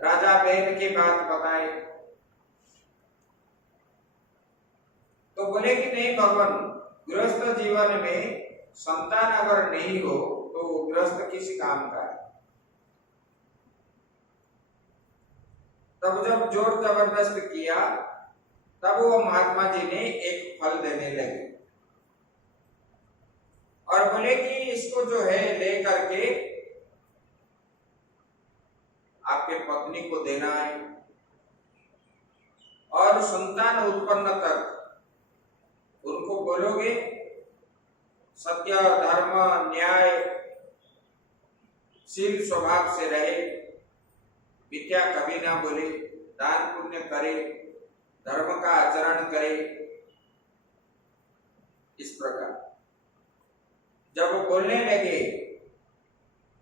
राजा बहन की बात बताए तो बोले कि नहीं भगवान, गृहस्थ जीवन में संतान अगर नहीं हो तो गृहस्थ किसी काम का है। तब जब जोर जबरदस्त किया तब वो महात्मा जी ने एक फल देने लगे और बोले कि इसको जो है ले करके आपके पत्नी को देना है और संतान उत्पन्न तक उनको बोलोगे सत्य धर्म न्याय शील स्वभाव से रहे, मिथ्या कभी ना बोले, दान पुण्य करे, धर्म का आचरण करे। इस प्रकार जब वो बोलने लगे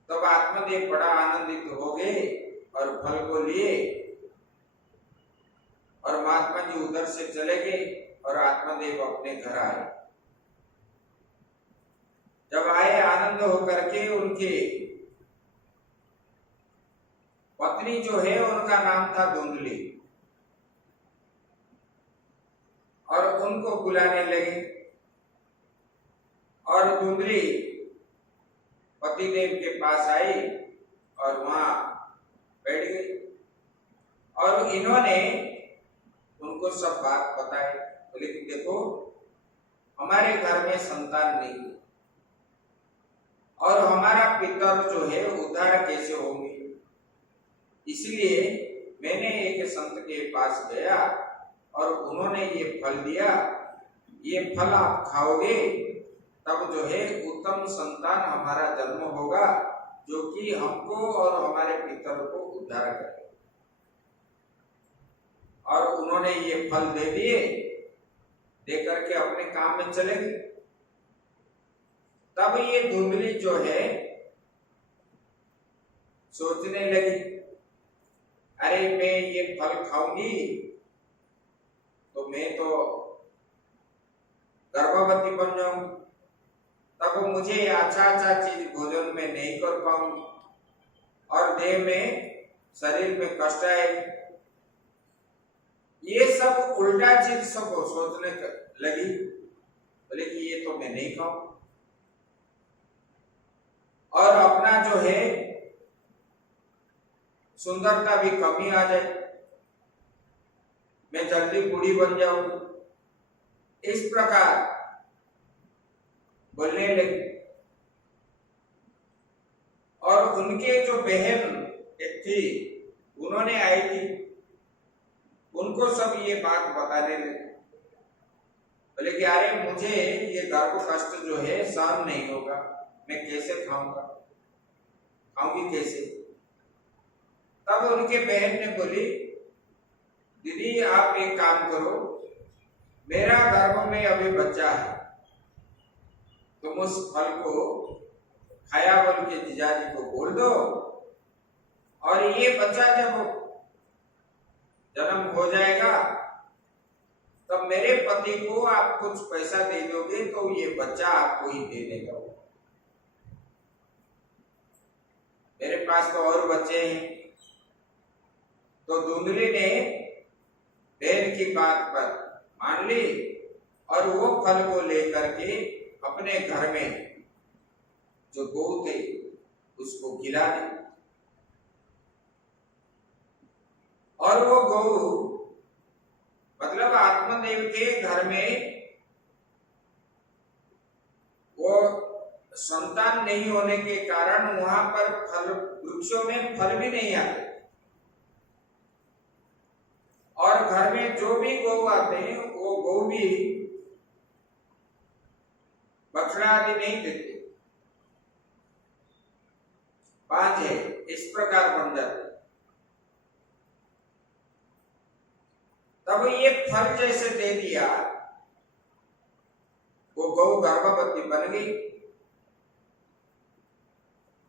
तब आत्मदेव बड़ा आनंदित हो गए और फल को लिए और महात्मा जी उधर से चले गए और आत्मदेव अपने घर आए। जब आए आनंद होकर के उनके पत्नी जो है उनका नाम था धुंधली और उनको बुलाने लगे और धुंधली पतिदेव के पास आई और वहां बैठ गई और इन्होंने उनको सब बात बताई। बोले कि देखो हमारे घर में संतान नहीं और हमारा पितर जो है उद्धार कैसे होंगे, इसलिए मैंने एक संत के पास गया और उन्होंने ये फल दिया, ये फल आप खाओगे तब जो है उत्तम संतान हमारा जन्म होगा जो कि हमको और हमारे पितर को उद्धार करे। और उन्होंने ये फल दे दिए, दे करके अपने काम में चले गए। तब ये धुंधली जो है सोचने लगी, अरे मैं ये फल खाऊंगी तो मैं तो गर्भवती बन जाऊंगी, तब मुझे अच्छा अच्छा चीज भोजन में नहीं कर पाऊंगी और देह में शरीर में कष्ट आएगी। ये सब उल्टा चीज सब सोचने लगी। बोले कि ये तो मैं नहीं खाऊं। और अपना जो है सुंदरता भी कमी आ जाए, मैं जल्दी बूढ़ी बन जाऊंगी, इस प्रकार बोलने लगी। और उनके जो बहन एक थी, उन्होंने आई थी, उनको सब ये बात बताने लगे। बोले कि अरे मुझे ये गर्भ कष्ट जो है सहन नहीं होगा, मैं कैसे खाऊंगा, खाऊंगी कैसे। तब उनके बहन ने बोली, दीदी आप एक काम करो, मेरा गर्भ में अभी बच्चा है, तुम उस फल को खाया बोल के जीजाजी को बोल दो, और ये बच्चा जब जन्म हो जाएगा तब मेरे पति को आप कुछ पैसा दे दोगे तो ये बच्चा आपको ही दे देगा। मेरे पास तो और बच्चे हैं। तो धुंधली ने बहन की बात पर मान ली और वो फल को लेकर के अपने घर में जो गौ थे उसको खिला दी। और वो गौ मतलब आत्मदेव के घर में वो संतान नहीं होने के कारण वहां पर फल वृक्षों में फल भी नहीं आते, और घर में जो भी गौ आते हैं वो गौ भी बछड़ा आदि नहीं देते, बांझे इस प्रकार बन जाते। तब ये फल जैसे दे दिया, वो गौ गर्भवती बन गई।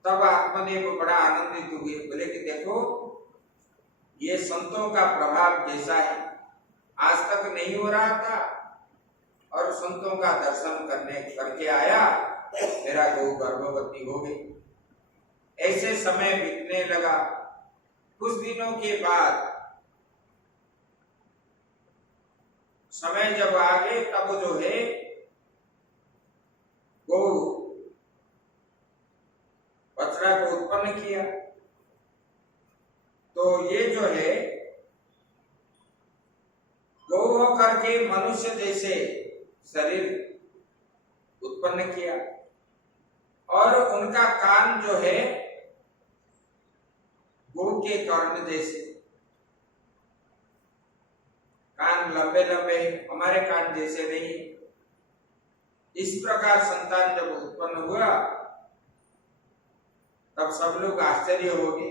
तब आत्मदेव बड़ा आनंदित हुए, बोले कि देखो ये संतों का प्रभाव कैसा है, आज तक नहीं हो रहा था और संतों का दर्शन करने करके आया, मेरा गौ गर्भवती हो गई। ऐसे समय बीतने लगा। कुछ दिनों के बाद समय जब आ गए तब जो है गौ बछड़ा को उत्पन्न किया। तो ये जो है गौ होकर के मनुष्य जैसे शरीर उत्पन्न किया, और उनका कान जो है गौ के कर्ण जैसे, कान लंबे लंबे, हमारे कान जैसे नहीं। इस प्रकार संतान जब उत्पन्न हुआ तब सब लोग आश्चर्य हो गए,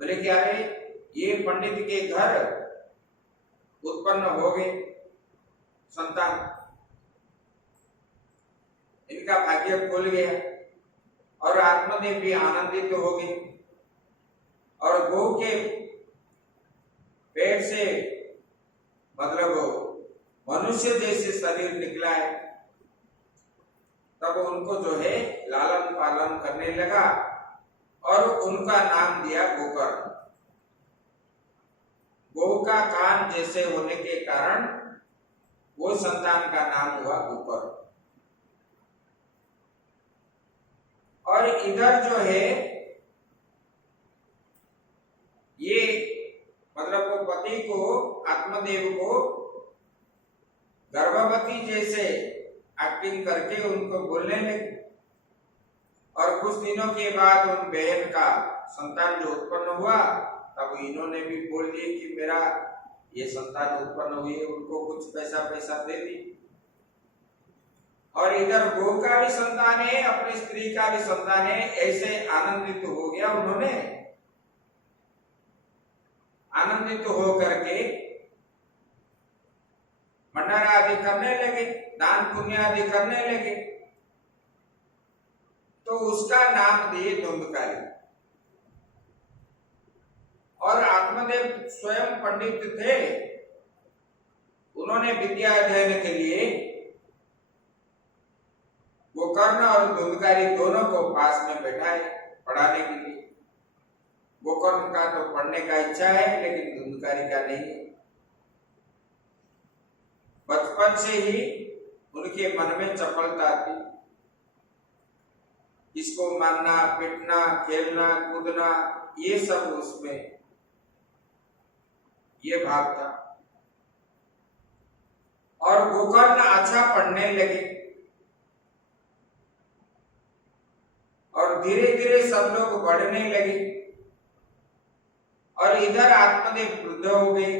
बोले कि अरे ये पंडित के घर उत्पन्न हो गए संतान, इनका भाग्य खुल गया। और आत्मदेव भी आनंदित हो गए। और गौ के पेट से मतलब मनुष्य जैसे शरीर निकला है। तब उनको जो है लालन पालन करने लगा और उनका नाम दिया गोकर्ण। गौ का कान जैसे होने के कारण वो संतान का नाम हुआ गोकर्ण। और इधर जो है ये मतलब वो पति को, आत्मदेव को गर्भवती जैसे एक्टिंग करके उनको बोलने लगे। और कुछ दिनों के बाद उन बहन का संतान जो उत्पन्न हुआ, तब इन्होंने भी बोल दिए कि मेरा ये संतान उत्पन्न हुई है, उनको कुछ पैसा दे दी। और इधर गौ का भी संतान है, अपनी स्त्री का भी संतान है, ऐसे आनंदित हो गया। उन्होंने आनंदित हो करके भंडारा आदि करने लगे, दान पुण्य आदि करने लगे। तो उसका नाम दिए धुंधकारी। और आत्मदेव स्वयं पंडित थे, उन्होंने विद्या अध्ययन के लिए गोकर्ण और धुंधकारी दोनों को पास में बैठाए पढ़ाने के लिए। गोकर्ण का तो पढ़ने का इच्छा है, लेकिन धुंधकारी का नहीं। बचपन से ही उनके मन में चपलता थी। किसको मारना, पीटना, खेलना, कूदना, ये सब उसमें ये भाग था। और गोकर्ण अच्छा पढ़ने लगे और धीरे धीरे सब लोग बढ़ने लगे और इधर आत्मदेव वृद्ध हो गए।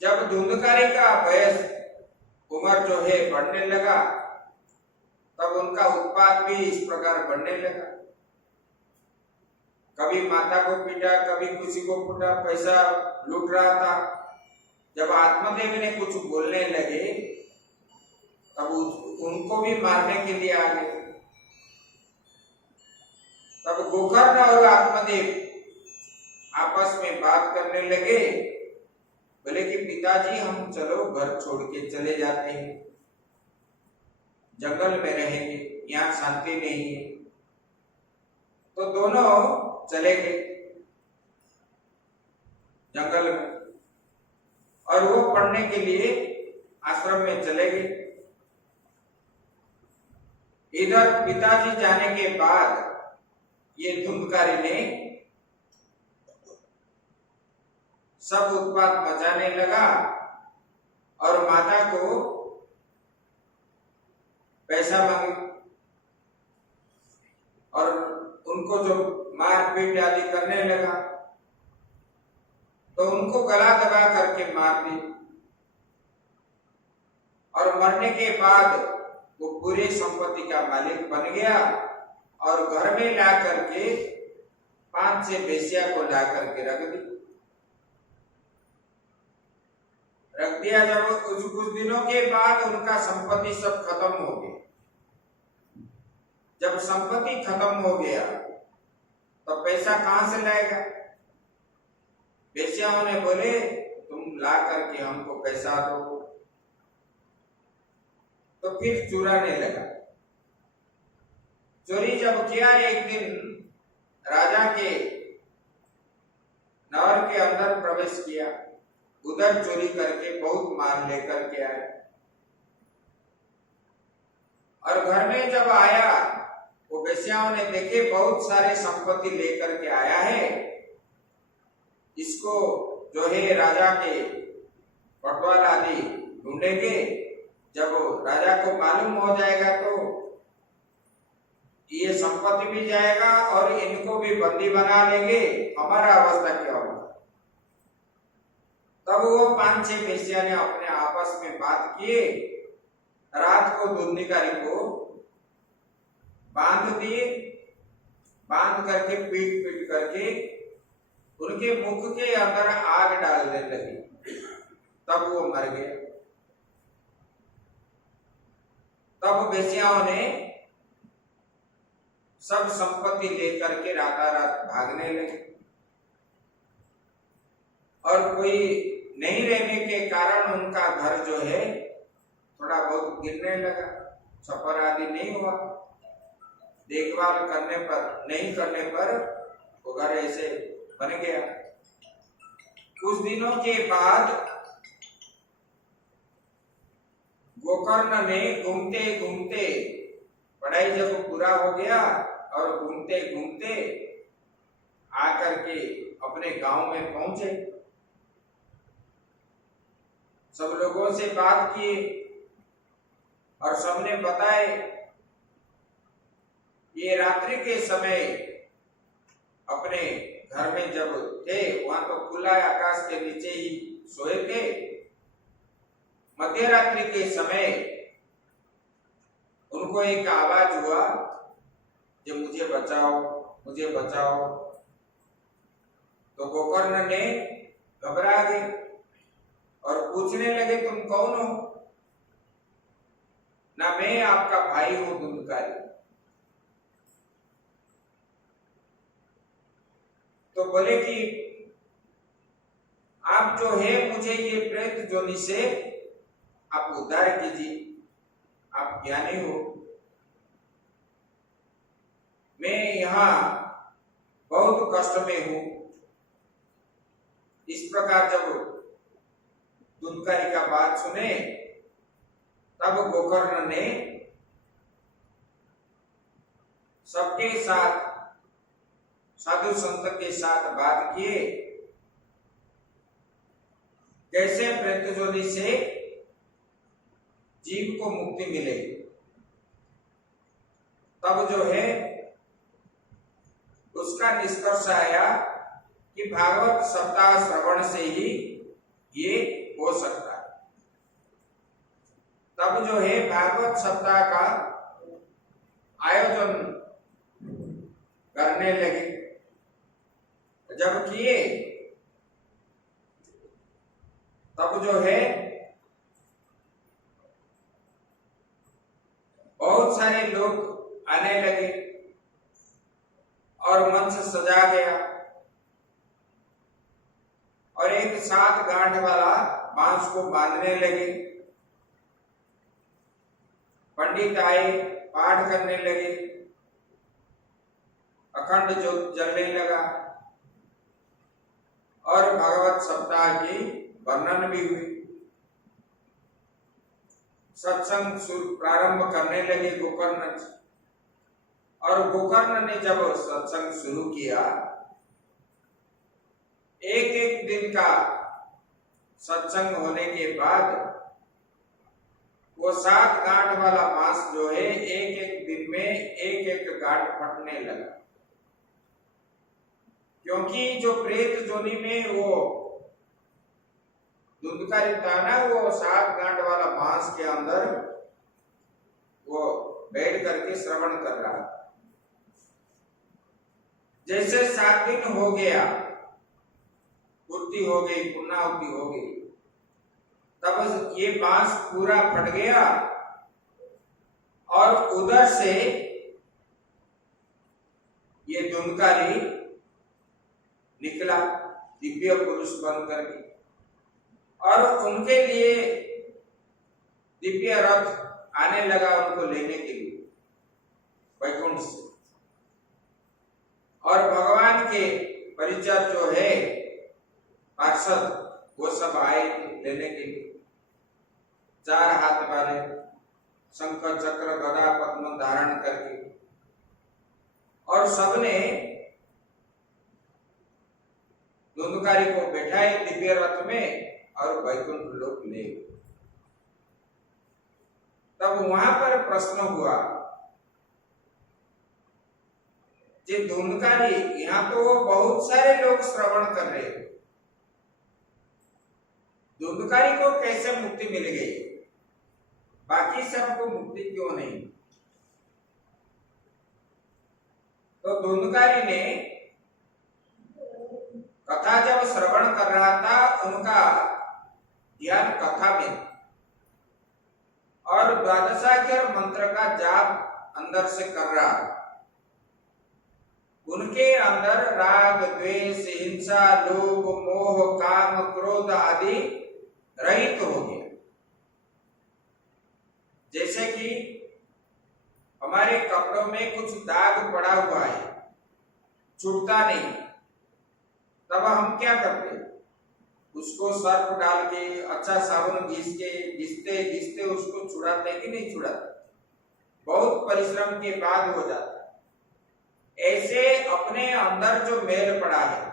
जब धुंधकारी का वयस उम्र जो है बढ़ने लगा, तब उनका उत्पाद भी इस प्रकार बढ़ने लगा। कभी माता को पीटा, कभी किसी को पीटा, पैसा लूट रहा था। जब आत्मदेव ने कुछ बोलने लगे, तब उनको भी मारने के लिए आ गए। तब गोकर्ण और आत्मदेव आपस में बात करने लगे, बोले कि पिताजी हम चलो घर छोड़ के चले जाते हैं, जंगल में रहेंगे, यहाँ शांति नहीं है। तो दोनों चले गए जंगल में और वो पढ़ने के लिए आश्रम में चले गए। इधर पिताजी जाने के बाद ये धुंधकारी ने सब उत्पात मचाने लगा और माता को पैसा मांगे और उनको जो मारपीट आदि करने लगा, तो उनको गला दबा करके मार दी। और मरने के बाद वो पूरी संपत्ति का मालिक बन गया और घर में ला करके 5-6 वेश्या को ला करके रख दिया। जब कुछ दिनों के बाद उनका संपत्ति सब खत्म हो गया। जब संपत्ति खत्म हो गया तो पैसा कहां से लाएगा? वेश्याओं ने बोले तुम ला करके हमको पैसा दो। तो फिर चुराने लगा। चोरी जब किया, एक दिन राजा के नहर के अंदर प्रवेश किया, उधर चोरी करके बहुत माल लेकर के आए और घर में जब आया, वो वेश्याओं ने देखे बहुत सारे संपत्ति लेकर के आया है, इसको जो है राजा के पटवार आदि ढूंढेंगे। जब राजा को मालूम हो जाएगा तो ये संपत्ति भी जाएगा और इनको भी बंदी बना लेंगे, हमारा अवस्था क्या होगा? तब वो 5-6 वेश्या ने अपने आपस में बात किए, रात को धुंधकारी को बांध दिए, बांध करके पीट पीट करके उनके मुख के अंदर आग डालने लगी, तब वो मर गए। तब वेश्याओं ने सब संपत्ति लेकर के रातारात भागने लगे और कोई नहीं रहने के कारण उनका घर जो है थोड़ा बहुत गिरने लगा, छप्पर आदि नहीं हुआ। देखभाल नहीं करने पर वो घर ऐसे बन गया। कुछ दिनों के बाद गोकर्ण ने घूमते घूमते, पढ़ाई जब पूरा हो गया और घूमते घूमते आकर के अपने गांव में पहुंचे, सब लोगों से बात की और सबने बताए ये रात्रि के समय अपने घर में जब थे, वहां तो खुला आकाश के नीचे ही सोए थे। मध्य रात्रि के समय उनको एक आवाज हुआ कि मुझे बचाओ, मुझे बचाओ। तो गोकर्ण ने घबरा गए और पूछने लगे तुम कौन हो? ना मैं आपका भाई हूं धुंधकारी। तो बोले कि आप जो है मुझे ये प्रेत जोनि से आप उद्धार कीजिए, आप ज्ञानी हो। मैं यहाँ बहुत कष्ट में हूं। इस प्रकार जब धुंधकारी का बात सुने, तब गोकर्ण ने सबके साथ साधु संत के साथ बात किए, कैसे प्रेत योनि से जीव को मुक्ति मिले। तब जो है उसका निष्कर्ष आया कि भागवत सप्ताह श्रवण से ही ये हो सकता है। तब जो है भागवत सप्ताह का आयोजन करने लगे। जब किए तब जो है बहुत सारे लोग आने लगे और मंच सजा गया और एक 7 गांठ वाला बांस को बांधने लगे। पंडित आए, पाठ करने लगे, अखंड ज्योत जलने लगा और भागवत सप्ताह की वर्णन भी हुई। सत्संग प्रारंभ करने लगे गोकर्ण, और गोकर्ण ने जब सत्संग शुरू किया, एक एक दिन का सत्संग होने के बाद वो 7 गांठ वाला बांस जो है एक एक दिन में एक एक गांठ फटने लगा, क्योंकि जो प्रेत जोनि में वो धुंधकारी था ना, वो 7 गांठ वाला बांस के अंदर वो बैठ करके श्रवण कर रहा। जैसे 7 दिन हो गया, पूर्ति हो गई, पूर्णाहुति हो गई, तब ये बांस पूरा फट गया और उधर से ये धुंधकारी निकला दिव्य पुरुष बन करके, और उनके लिए दिव्य रथ आने लगा उनको लेने के लिए वैकुंठ से। और भगवान के परिचर जो है पार्षद, वो सब आए लेने के लिए, 4 हाथ वाले, शंख चक्र गदा पद्म धारण करके, और सबने धुंधकारी को बैठाए दिव्य रथ में और वैकुंठ लोक ले। तब वहां पर प्रश्न हुआ, जे धुंधकारी, यहाँ तो बहुत सारे लोग श्रवण कर रहे हैं, धुंधकारी को कैसे मुक्ति मिल गई, बाकी सबको मुक्ति क्यों नहीं? तो धुंधकारी ने कथा जब श्रवण कर रहा था, उनका ध्यान कथा में, और द्वादशाक्षर मंत्र का जाप अंदर से कर रहा। उनके अंदर राग, द्वेष, हिंसा, लोभ, मोह, काम, क्रोध आदि रहित हो गया। जैसे कि हमारे कपड़ों में कुछ दाग पड़ा हुआ है, छूटता नहीं, तब हम क्या करते हैं? उसको सर्फ डाल के, अच्छा साबुन घिसते घिसते उसको छुड़ाते कि नहीं छुड़ाते? बहुत परिश्रम के बाद हो जाता है। ऐसे अपने अंदर जो मैल पड़ा है,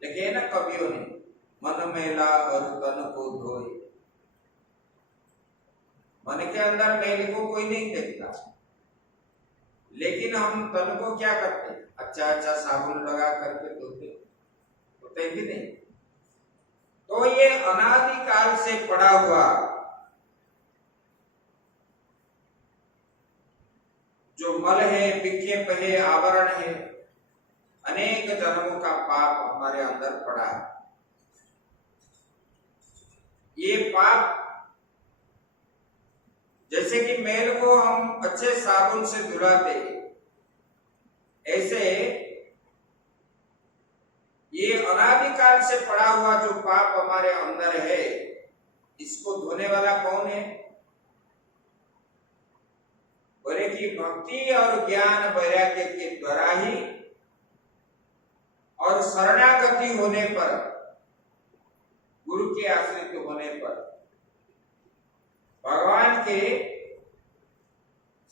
लिखे ना कवियों ने, मन मैला और तन को धोए। मन के अंदर मैल को कोई नहीं देखता, लेकिन हम तन को क्या करते? अच्छा अच्छा साबुन लगा करके धोते कि नहीं? तो ये अनादिकाल से पड़ा हुआ जो मल है, विक्षेप है, आवरण है, अनेक जन्मों का पाप हमारे अंदर पड़ा है। ये पाप, जैसे कि मैल को हम अच्छे साबुन से धुलाते, ऐसे ये अनादिकाल से पड़ा हुआ जो पाप हमारे अंदर है, इसको धोने वाला कौन है? बोले कि भक्ति और ज्ञान वैराग्य के द्वारा ही, और शरणागति होने पर, गुरु के आश्रित होने पर, भगवान के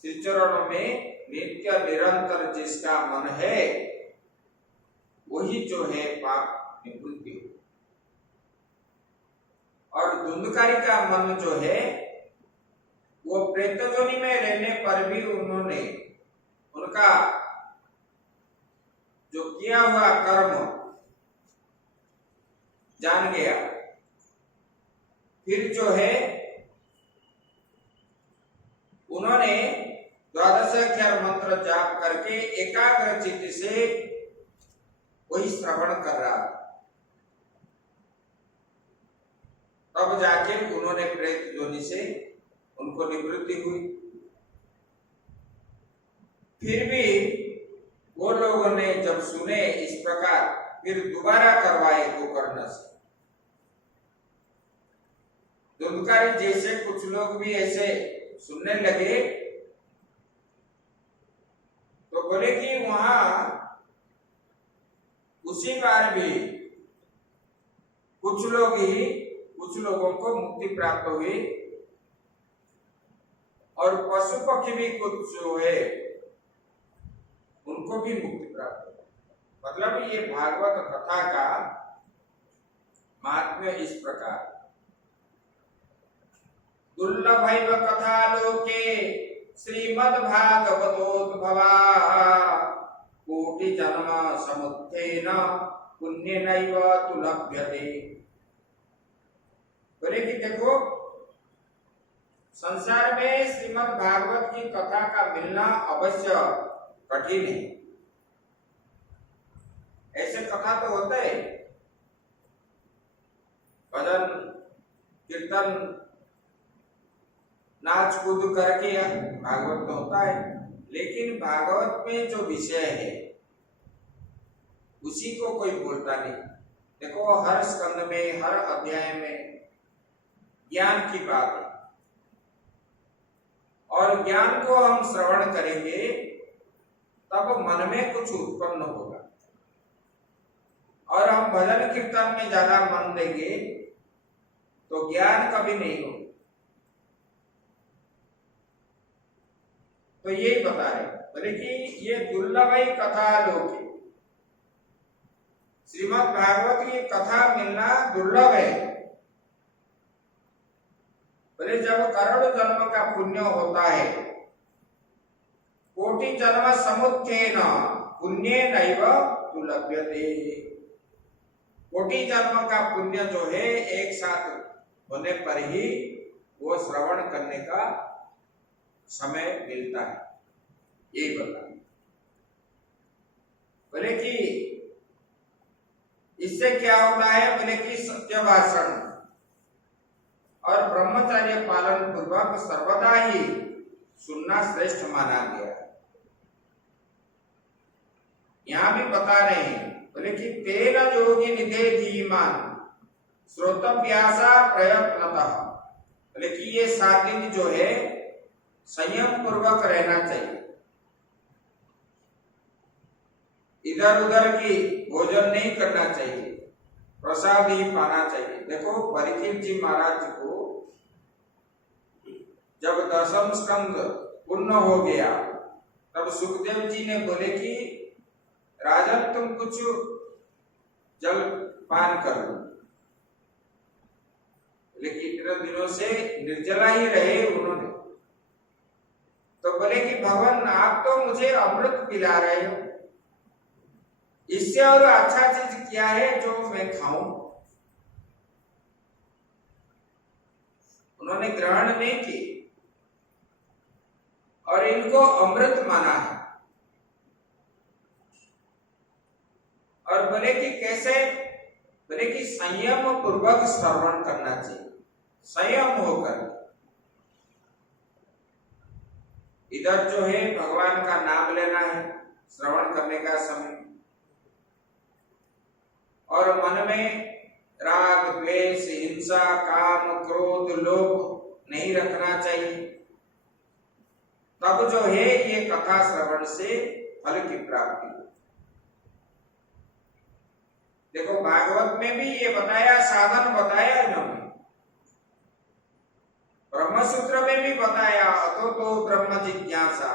श्री चरणों में नित्य निरंतर जिसका मन है वही जो है पाप निवृत्ति हो। और धुंधकारी का मन जो है वो प्रेत योनि में रहने पर भी उन्होंने उनका जो किया हुआ कर्म जान गया, फिर जो है उन्होंने द्वादशाक्षर मंत्र जाप करके एकाग्र चित्त से वही श्रवण कर रहा, तब जाके उन्होंने प्रेत योनि से उनको निवृत्ति हुई। फिर भी वो लोगों ने जब सुने इस प्रकार, फिर दोबारा करवाए गोकर्ण से। धुंधकारी जैसे कुछ लोग भी ऐसे सुनने लगे तो बोले कि वहां उसी बार भी कुछ लोगों को मुक्ति प्राप्त हुई और पशु पक्षी भी कुछ जो है उनको भी मुक्ति प्राप्त हुई। मतलब ये भागवत कथा का महात्म्य इस प्रकार। दुर्लभैव कथा लोके श्रीमद्भागवतोद्भवा कोटि जन्म समुत्थेन पुण्येनैव तु लभ्यते। बोले कि देखो संसार में श्रीमद् भागवत की कथा का मिलना अवश्य कठिन है। ऐसे कथा तो होते हैं, भजन कीर्तन नाच कूद करके भागवत तो होता है, लेकिन भागवत में जो विषय है उसी को कोई बोलता नहीं। देखो हर स्कंद में, हर अध्याय में ज्ञान की बात है और ज्ञान को हम श्रवण करेंगे तब मन में कुछ उत्पन्न होगा और हम भजन कीर्तन में ज्यादा मन देंगे तो ज्ञान कभी नहीं होगा। तो यही बता रहे बोले कि ये दुर्लभ ही कथा लोक है, श्रीमद् भागवत की कथा मिलना दुर्लभ है। बोले जब करोड़ जन्म का पुण्य होता है, कोटि जन्म समुत्थेन पुण्येनैव तु लभ्यते। कोटि जन्म का पुण्य जो है एक साथ होने पर ही वो श्रवण करने का समय मिलता है, यही बता। बोले कि इससे क्या होता है, बोले कि सत्य भाषण और ब्रह्मचर्य पालन पूर्वक सर्वदा ही सुनना श्रेष्ठ माना गया। यहां भी बता रहे हैं, बोले कि तेन योगी निधे धीमान श्रोतव्यासा प्रयत्नतः। बोले कि ये 7 दिन जो है संयम पूर्वक रहना चाहिए, इधर उधर की भोजन नहीं करना चाहिए, प्रसाद ही पाना चाहिए। देखो परीक्षित जी महाराज को जब 10वां स्कंद पूर्ण हो गया तब सुखदेव जी ने बोले कि राजन तुम कुछ जल पान कर लो, लेकिन इतने दिनों से निर्जला ही रहे उन्होंने। तो बोले कि भगवान आप तो मुझे अमृत पिला रहे हो, इससे और अच्छा चीज क्या है जो मैं खाऊं। उन्होंने ग्रहण नहीं की और इनको अमृत माना है। और बोले कि कैसे, बोले कि संयम पूर्वक श्रवण करना चाहिए, संयम होकर। इधर जो है भगवान का नाम लेना है श्रवण करने का समय, और मन में राग द्वेष हिंसा काम क्रोध लोभ नहीं रखना चाहिए। तब जो है ये कथा श्रवण से फल की प्राप्ति। देखो भागवत में भी ये बताया, साधन बताया इन्होंने। ब्रह्म सूत्र में भी बताया अतो तो ब्रह्म जिज्ञासा,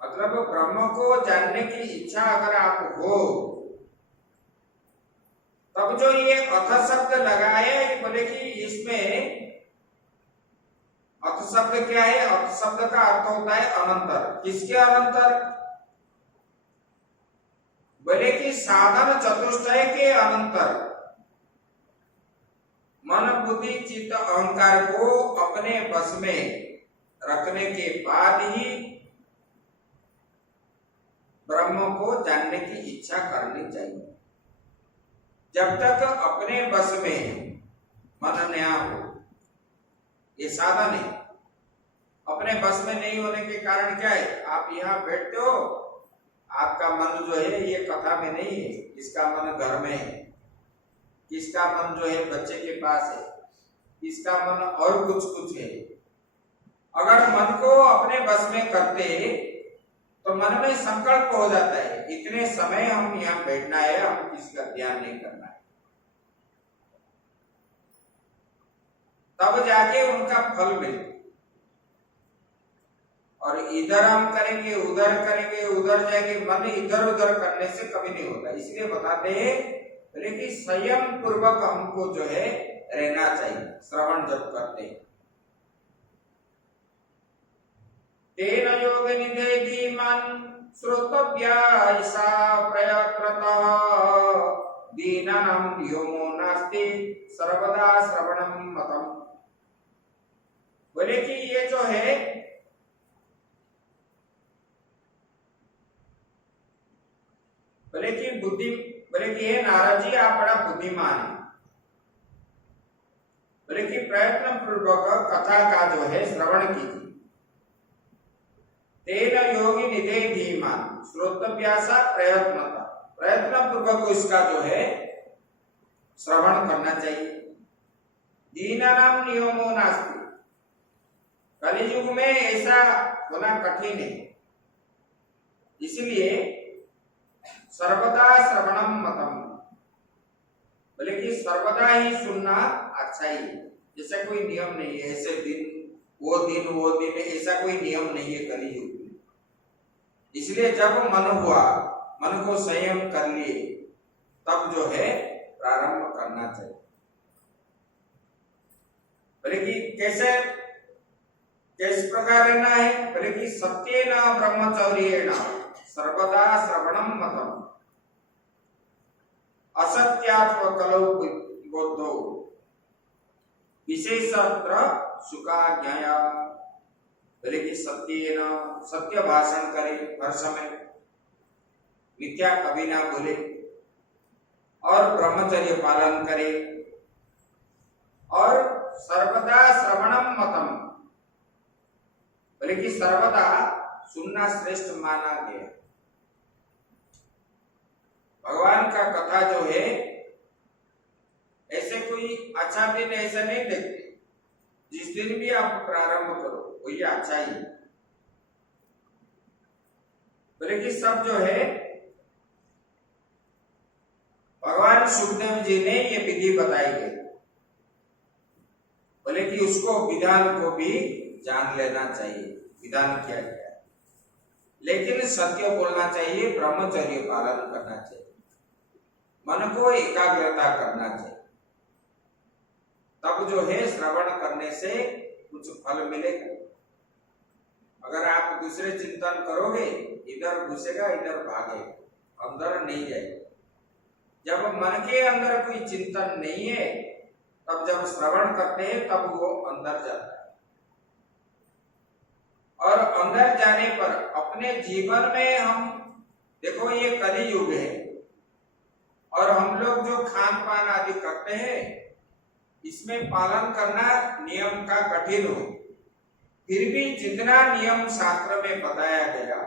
मतलब ब्रह्म को जानने की इच्छा अगर आप हो, तब जो ये अथ शब्द लगाए, बोले कि इसमें अथ शब्द क्या है? अथ शब्द का अर्थ होता है अनंतर। किसके अनंतर? बोले कि साधन चतुष्टय के अनंतर। मन बुद्धि चित्त अहंकार को अपने बस में रखने के बाद ही ब्रह्म को जानने की इच्छा करनी चाहिए। जब तक अपने बस में मन न हो, ये साधन है। अपने बस में नहीं होने के कारण क्या है? आप यहाँ बैठते हो, आपका मन जो है ये कथा में नहीं है, इसका मन घर में है, किसका मन जो है बच्चे के पास है, किसका मन और कुछ है। अगर मन को अपने बस में करते तो मन में संकल्प हो जाता है, इतने समय हम यहाँ बैठना है, हम किसी का ध्यान नहीं करना है। तब जाके उनका फल मिले। और इधर हम करेंगे, उधर करेंगे, उधर जाएंगे, मन इधर उधर करने से कभी नहीं होता। इसलिए बताते हैं बोले कि संयम पूर्वक हमको जो है रहना चाहिए श्रवण जब करते हैं। तेन योग निधे धीमन श्रोतव्या ऐसा प्रयत्नतः दीनानां व्योमो नास्ति सर्वदा श्रवणं मतम। बोले कि ये जो है बोले कि बुद्धि, बोले कि ये नारद जी आप बड़ा बुद्धिमान है। बोले कि प्रयत्न पूर्वक कथा का जो है श्रवण कीजिए। तेन योगी निधे धीमान श्रोतव्यासा प्रयत्नता, प्रयत्न पूर्वक इसका जो है श्रवण करना चाहिए। दीनानाम नियमो नास्ति, कलियुग में ऐसा होना कठिन है, इसलिए सर्वदा श्रवणम मतम। बोले कि सर्वदा ही सुनना अच्छा ही है। जैसे कोई नियम नहीं है, ऐसे दिन वो दिन ऐसा कोई नियम नहीं है कलियुग में। इसलिए जब मन हुआ, मन को संयम कर लिए, तब जो है प्रारंभ करना चाहिए। बोले कि कैसे, किस प्रकार रहना है? बोले कि सत्येन ब्रह्मचर्येण सर्वदा श्रवणम मतम असत्यात्व कलौ बोधो विशेषत्र सुखाज्ञया। बोले कि सत्येन, सत्य भाषण करे हर समय, मिथ्या कभी ना बोले, और ब्रह्मचर्य पालन करे, और सर्वदा श्रवणम मतम। बोले कि सर्वदा सुनना श्रेष्ठ माना गया। भगवान का कथा जो है, ऐसे कोई अच्छा दिन ऐसा नहीं देखते, जिस दिन भी आप प्रारंभ करो वही अच्छा ही। बोले कि सब जो है भगवान सुखदेव जी ने ये विधि बताई गई। बोले कि उसको विधान को भी जान लेना चाहिए, विधान किया गया है, लेकिन सत्य बोलना चाहिए, ब्रह्मचर्य पालन करना चाहिए, मन को एकाग्रता करना चाहिए। तब जो है श्रवण करने से कुछ फल मिलेगा। अगर आप दूसरे चिंतन करोगे, इधर घुसेगा इधर भागेगा, अंदर नहीं जाएगा। जब मन के अंदर कोई चिंतन नहीं है, तब जब श्रवण करते हैं तब वो अंदर जाता है। और अंदर जाने पर अपने जीवन में हम देखो, ये कली युग है और हम लोग जो खान पान आदि करते हैं, इसमें पालन करना नियम का कठिन हो। फिर भी जितना नियम शास्त्र में बताया गया,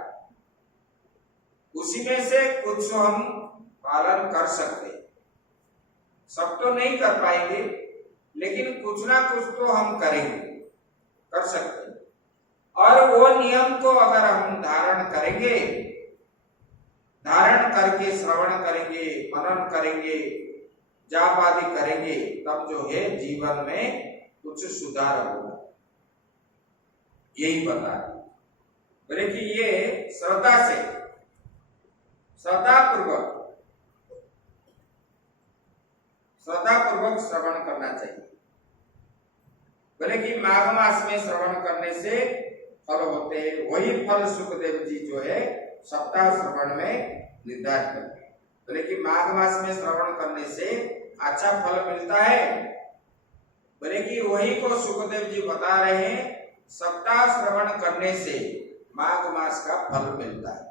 उसी में से कुछ हम पालन कर सकते। सब तो नहीं कर पाएंगे, लेकिन कुछ ना कुछ तो हम करेंगे, कर सकते। और वो नियम को अगर हम धारण करेंगे, धारण करके श्रवण करेंगे, मनन करेंगे, जाप आदि करेंगे, तब जो है जीवन में कुछ सुधार होगा, यही बता रहे। बोले कि ये श्रद्धा से, श्रद्धा पूर्वक श्रवण करना चाहिए। बोले कि माघ मास में श्रवण करने से फल होते हैं, वही फल सुखदेव जी जो है सप्ताह श्रवण में निर्धारित करते हैं। बोले कि माघ मास में श्रवण करने से अच्छा फल मिलता है। बोले कि वही को सुखदेव जी बता रहे हैं, सप्ताह श्रवण करने से माघ मास का फल मिलता है।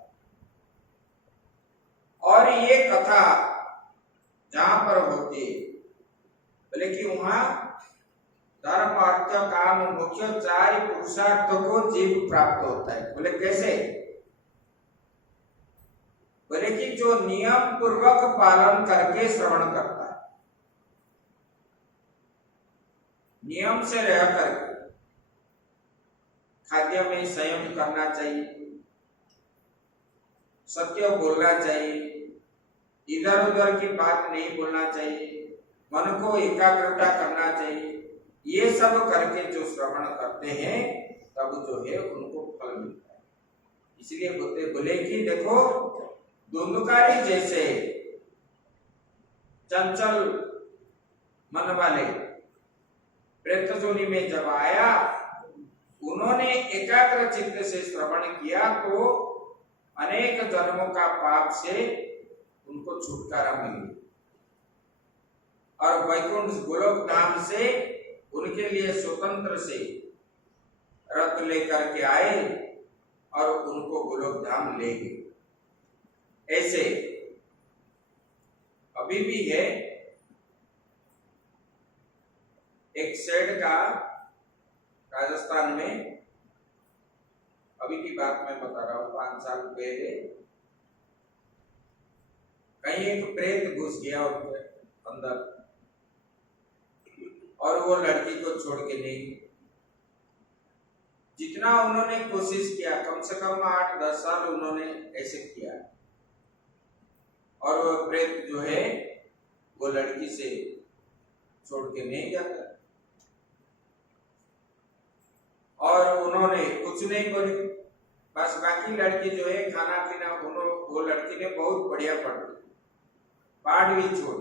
और ये कथा जहां पर होती है, बोले कि वहां धर्म अर्थ काम मुख्य 4 पुरुषार्थों को जीव प्राप्त होता है। बोले कैसे? बोले कि जो नियम पूर्वक पालन करके श्रवण करता है, नियम से रह करके, खाद्य में संयम करना चाहिए, सत्य बोलना चाहिए, इधर उधर की बात नहीं बोलना चाहिए, मन को एकाग्रता करना चाहिए, ये सब करके जो श्रवण करते हैं तब जो है उनको फल मिलता है। इसलिए बोले कि देखो, धुंधकारी जैसे चंचल मन वाले प्रेत योनि में जब आया, उन्होंने एकाग्र चित्त से श्रवण किया तो अनेक जन्मों का पाप से उनको छुटकारा मिली और वैकुंठ गोलोक धाम से उनके लिए स्वतंत्र से रथ लेकर के आए और उनको गोलोक धाम ले गए। ऐसे अभी भी है एक सेठ का, राजस्थान में, अभी की बात मैं बता रहा हूं, 5 साल पहले कहीं एक प्रेत घुस गया उनके अंदर और वो लड़की को छोड़ के नहीं। जितना उन्होंने कोशिश किया, कम से कम 8-10 साल उन्होंने ऐसे किया, और वो प्रेत जो है वो लड़की से छोड़ के नहीं जाता। और उन्होंने कुछ नहीं बोली, बस बाकी लड़की जो है खाना पीना, वो लड़की ने बहुत बढ़िया पढ़ ली, पाठ भी छोड़,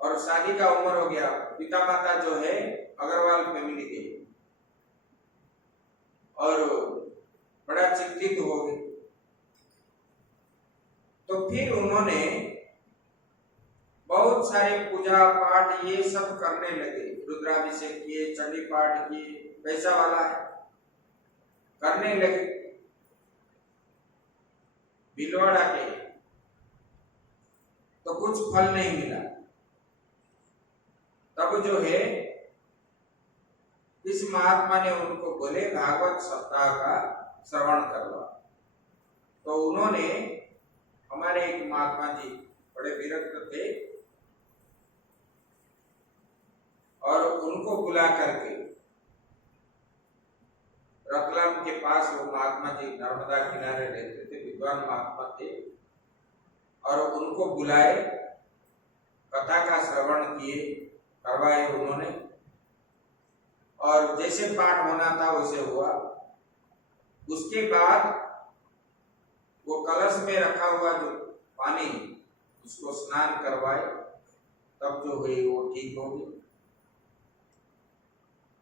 और शादी का उम्र हो गया। पिता माता जो है अग्रवाल फैमिली के, और बड़ा चिंतित हो गए। तो फिर उन्होंने बहुत सारे पूजा पाठ ये सब करने लगे, रुद्राभिषेक किए, चंडी पाठ किए, पैसा वाला है, करने लगे, भिलवाड़ा के, तो कुछ फल नहीं मिला। तब जो है इस महात्मा ने उनको बोले भागवत सप्ताह का श्रवण करवा। तो उन्होंने, हमारे एक महात्मा जी बड़े विरक्त थे, और उनको बुला करके, रतलाम के पास वो महात्मा जी नर्मदा किनारे रहते थे, विद्वान महात्मा थे, और उनको बुलाए, कथा का श्रवण किए, करवाए उन्होंने, और जैसे पाठ होना था वैसे हुआ। उसके बाद वो कलश में रखा हुआ जो पानी, उसको स्नान करवाए, तब जो हुई वो ठीक हो गई।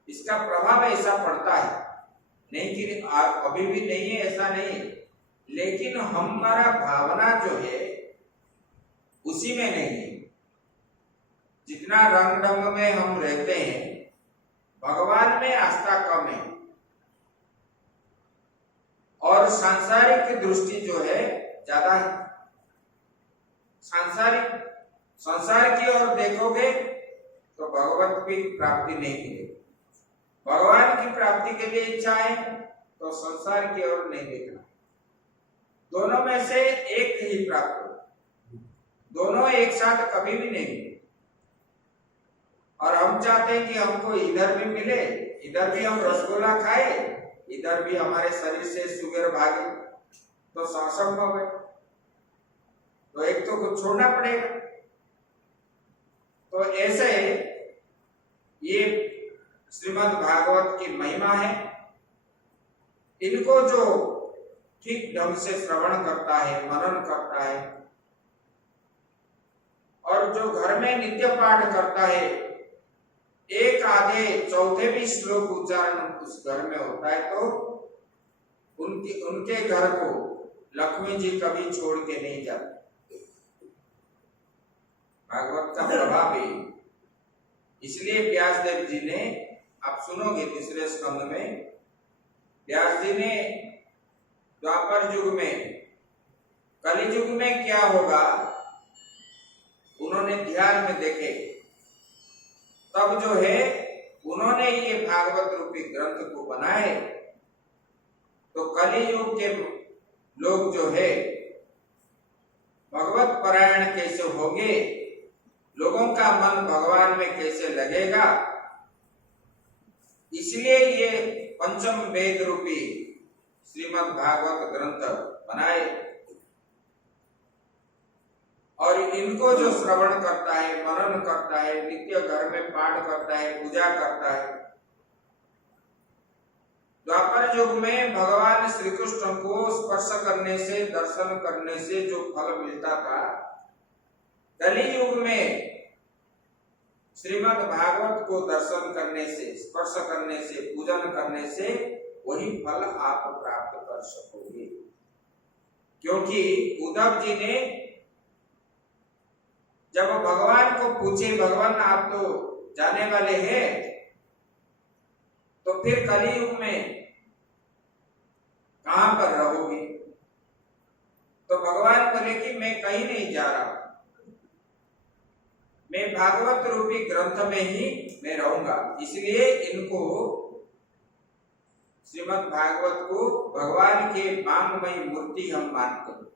इसका प्रभाव ऐसा पड़ता है, नहीं कि अभी भी नहीं है, ऐसा नहीं, लेकिन हमारा भावना जो है उसी में नहीं है। जितना रंग ढंग में हम रहते हैं, भगवान में आस्था कम है, और सांसारिक दृष्टि जो है ज्यादा है। संसार की ओर देखोगे तो भगवत की प्राप्ति नहीं मिलेगी। भगवान की प्राप्ति के लिए इच्छा है तो संसार की ओर नहीं देखना। दोनों में से एक ही प्राप्त हो, दोनों एक साथ कभी भी नहीं मिले। और हम चाहते हैं कि हमको इधर भी मिले, इधर भी हम रसगुल्ला खाए, इधर भी हमारे शरीर से शुगर भागे, तो असंभव है। तो एक तो कुछ छोड़ना पड़ेगा। तो ऐसे ये श्रीमद् भागवत की महिमा है। इनको जो ठीक ढंग से श्रवण करता है, मनन करता है और जो घर में नित्य पाठ करता है, एक आधे चौथे भी श्लोक उच्चारण उस घर में होता है, तो उनके घर को लक्ष्मी जी कभी छोड़ के नहीं जाती। भागवत का प्रभाव है। इसलिए व्यासदेव जी ने, आप सुनोगे तीसरे स्कंद में, व्यास जी ने द्वापर युग में, कलि युग में क्या होगा उन्होंने ध्यान में देखे, तब जो है उन्होंने ये भागवत रूपी ग्रंथ को बनाए। तो कलि युग के लोग जो है भगवत परायण कैसे होंगे, लोगों का मन भगवान में कैसे लगेगा, इसलिए ये पंचम वेद रूपी श्रीमद् भागवत ग्रंथ बनाए। और इनको जो श्रवण करता है, मनन करता है, नित्य घर में पाठ करता है, पूजा करता है, द्वापर युग में भगवान श्री कृष्ण को स्पर्श करने से, दर्शन करने से जो फल मिलता था, कलि युग में श्रीमद् भागवत को दर्शन करने से, स्पर्श करने से, पूजन करने से वही फल आप प्राप्त कर सकोगे। क्योंकि उद्धव जी ने जब भगवान को पूछे, भगवान आप तो जाने वाले हैं, तो फिर कलि युग में कहां पर रहोगे? तो भगवान बोले कि मैं कहीं नहीं जा रहा, मैं भागवत रूपी ग्रंथ में ही मैं रहूंगा। इसलिए इनको श्रीमद् भागवत को भगवान के वांगमयी मूर्ति हम मानते हैं।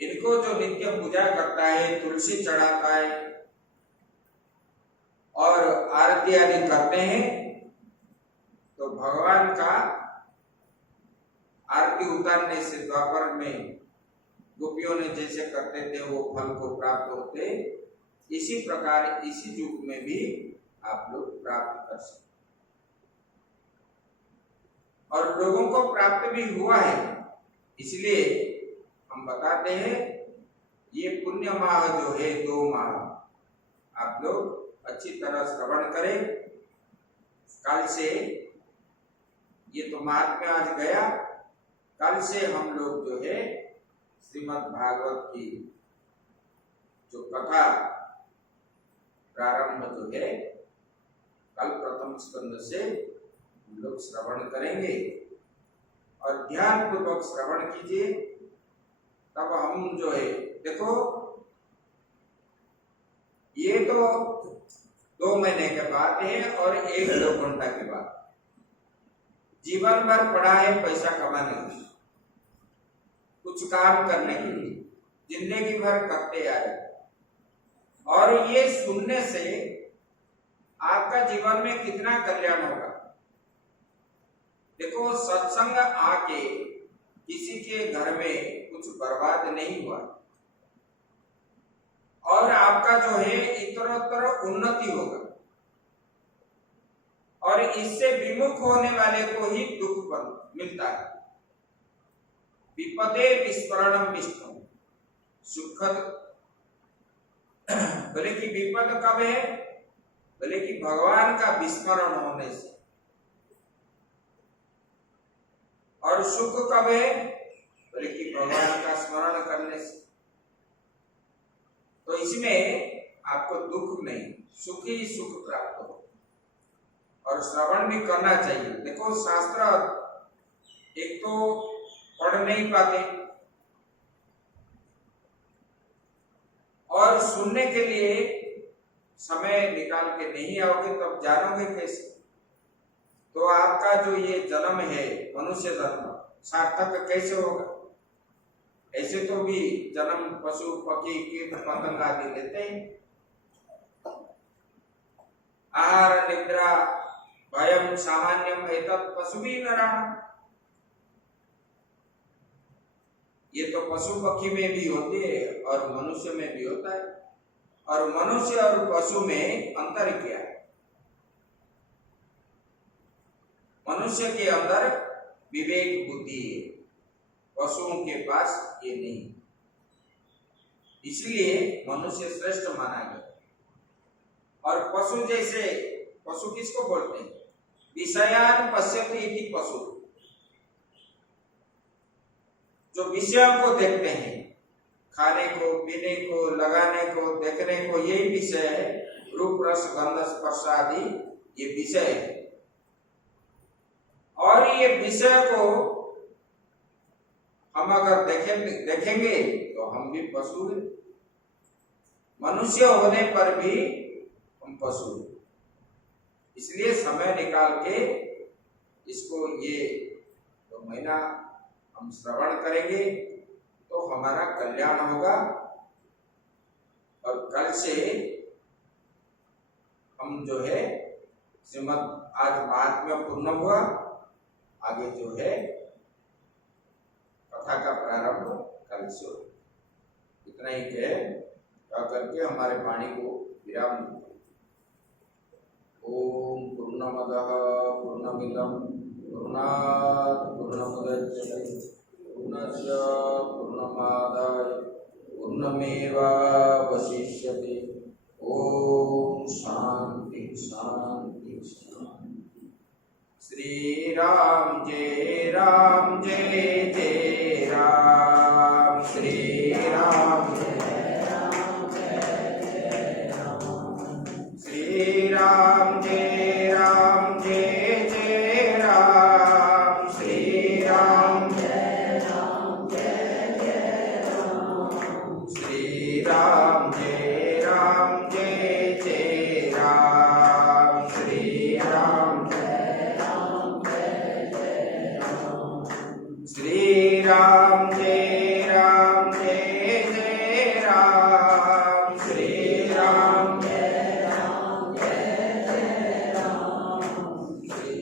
इनको जो नित्य पूजा करता है, तुलसी चढ़ाता है और आरती आदि करते हैं, तो भगवान का आरती उतारने से द्वापर में गोपियों ने जैसे करते थे वो फल को प्राप्त होते, इसी प्रकार इसी युग में भी आप लोग प्राप्त कर सकते और लोगों को प्राप्त भी हुआ है। इसलिए हम बताते हैं ये पुण्य माह जो है 2 माह आप लोग अच्छी तरह श्रवण करें। कल से ये तो महात्म्य आज गया, कल से हम लोग जो है श्रीमद् भागवत की जो कथा प्रारंभ जो है कल प्रथम स्कंद से हम लोग श्रवण करेंगे और ध्यान पूर्वक श्रवण कीजिए। तब हम जो है, देखो ये तो 2 महीने के बाद है और 1-2 घंटा के बाद, जीवन भर पड़ा है पैसा कमाने के लिए, कुछ काम करने के लिए, जिंदगी भर करते आए, और ये सुनने से आपका जीवन में कितना कल्याण होगा। देखो सत्संग आके किसी के घर में कुछ बर्बाद नहीं हुआ और आपका जो है इतरोत्तर उन्नति होगा और इससे विमुख होने वाले को ही दुख मिलता है। विपदे विस्मरणम विष्णु सुखद, बोले कि विपद कब है? बोले कि भगवान का विस्मरण होने से। और सुख कब है? बोले कि भगवान का स्मरण करने से। तो इसमें आपको दुख नहीं, सुख ही सुख प्राप्त हो। और श्रवण भी करना चाहिए। देखो शास्त्र एक तो पढ़ नहीं पाते और सुनने के लिए समय निकाल के नहीं आओगे तब जानोगे कैसे? तो आपका जो ये जन्म है मनुष्य जन्म सार्थक कैसे होगा? ऐसे तो भी जन्म पशु पक्षी कीट पतंग आदि लेते हैं। आहार निद्रा भयम सामान्यम एतत् पशुभिः नराणाम्, ये तो पशु पक्षी में भी होती है और मनुष्य में भी होता है। और मनुष्य और पशु में अंतर क्या है? मनुष्य के अंदर विवेक बुद्धि है, पशुओं के पास ये नहीं, इसलिए मनुष्य श्रेष्ठ माना गया। और पशु जैसे, पशु किसको बोलते हैं? विषयान पश्यति इति पशु, जो विषयों को देखते हैं, खाने को, पीने को, लगाने को, देखने को, यही विषय है। रूप रस गंध स्पर्श आदि ये विषय है। और ये विषय को हम अगर देखेंगे तो हम भी पशु हैं। मनुष्य होने पर भी हम पशु हैं। इसलिए समय निकाल के इसको ये तो महीना हम श्रवण करेंगे तो हमारा कल्याण होगा। और कल से हम जो है श्रीमद् आज महात्म्य पूर्ण हुआ, आगे जो है कथा का प्रारंभ कल से हो। इतना ही कह करके हमारे वाणी को विराम दें। ओम पूर्णमदः पूर्णमिदं पूर्णात् पूर्णमुदच्यते पूर्णस्य पूर्णमादाय पूर्णमेवावशिष्यते। ओम शांति शांति शांति। श्री राम जय राम जय जय राम। श्री राम जय राम जय जय राम। श्री राम जय राम जय जय राम। श्री राम जय राम जय जय राम। श्री राम जय राम जय जय राम। श्री राम श्री राम जय राम जय जय राम। श्री राम जय राम जय जय राम।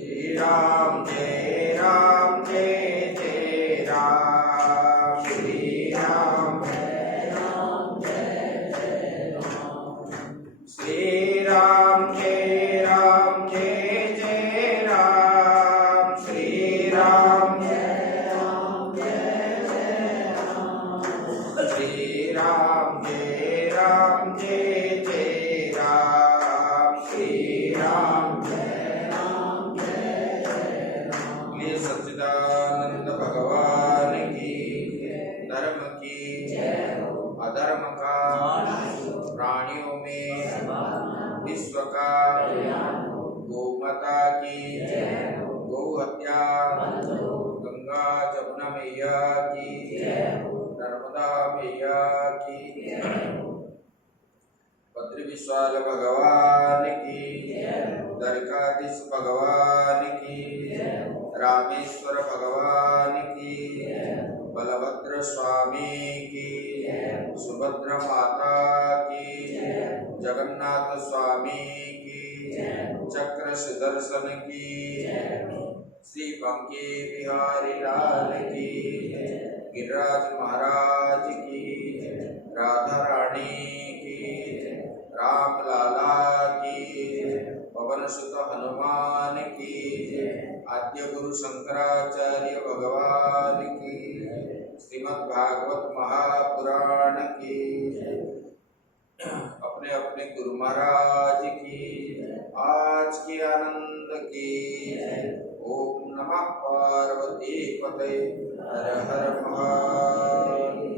श्री राम जय राम जय जय राम। श्री राम जय राम जय जय राम। श्री राम जय राम जय जय राम। श्री राम श्री राम जय राम जय जय राम। श्री राम जय राम जय जय राम। ये सच्चिदानंद भगवान की, धर्म की, अधर्म का, प्राणियों में विश्व का, गौमाता की, गौ हत्या, गंगा जमुना मैया की, नर्मदा मैया की, बद्री विशाल भगवान की, द्वारकाधीश भगवान की, रामेश्वर भगवान की, बलभद्र स्वामी की, सुभद्रा माता की, जगन्नाथ स्वामी की, चक्र सुदर्शन की, श्री बंके बिहारी लाल की, गिरिराज महाराज की, राधा रानी की, राम लाला की, पवन सुत हनुमान की, आद्य गुरु शंकराचार्य भगवान की, श्रीमद् भागवत महापुराण की, अपने अपने गुरु महाराज की, आज की आनंद की। ओम नमः पार्वती पते हर हर महादेव।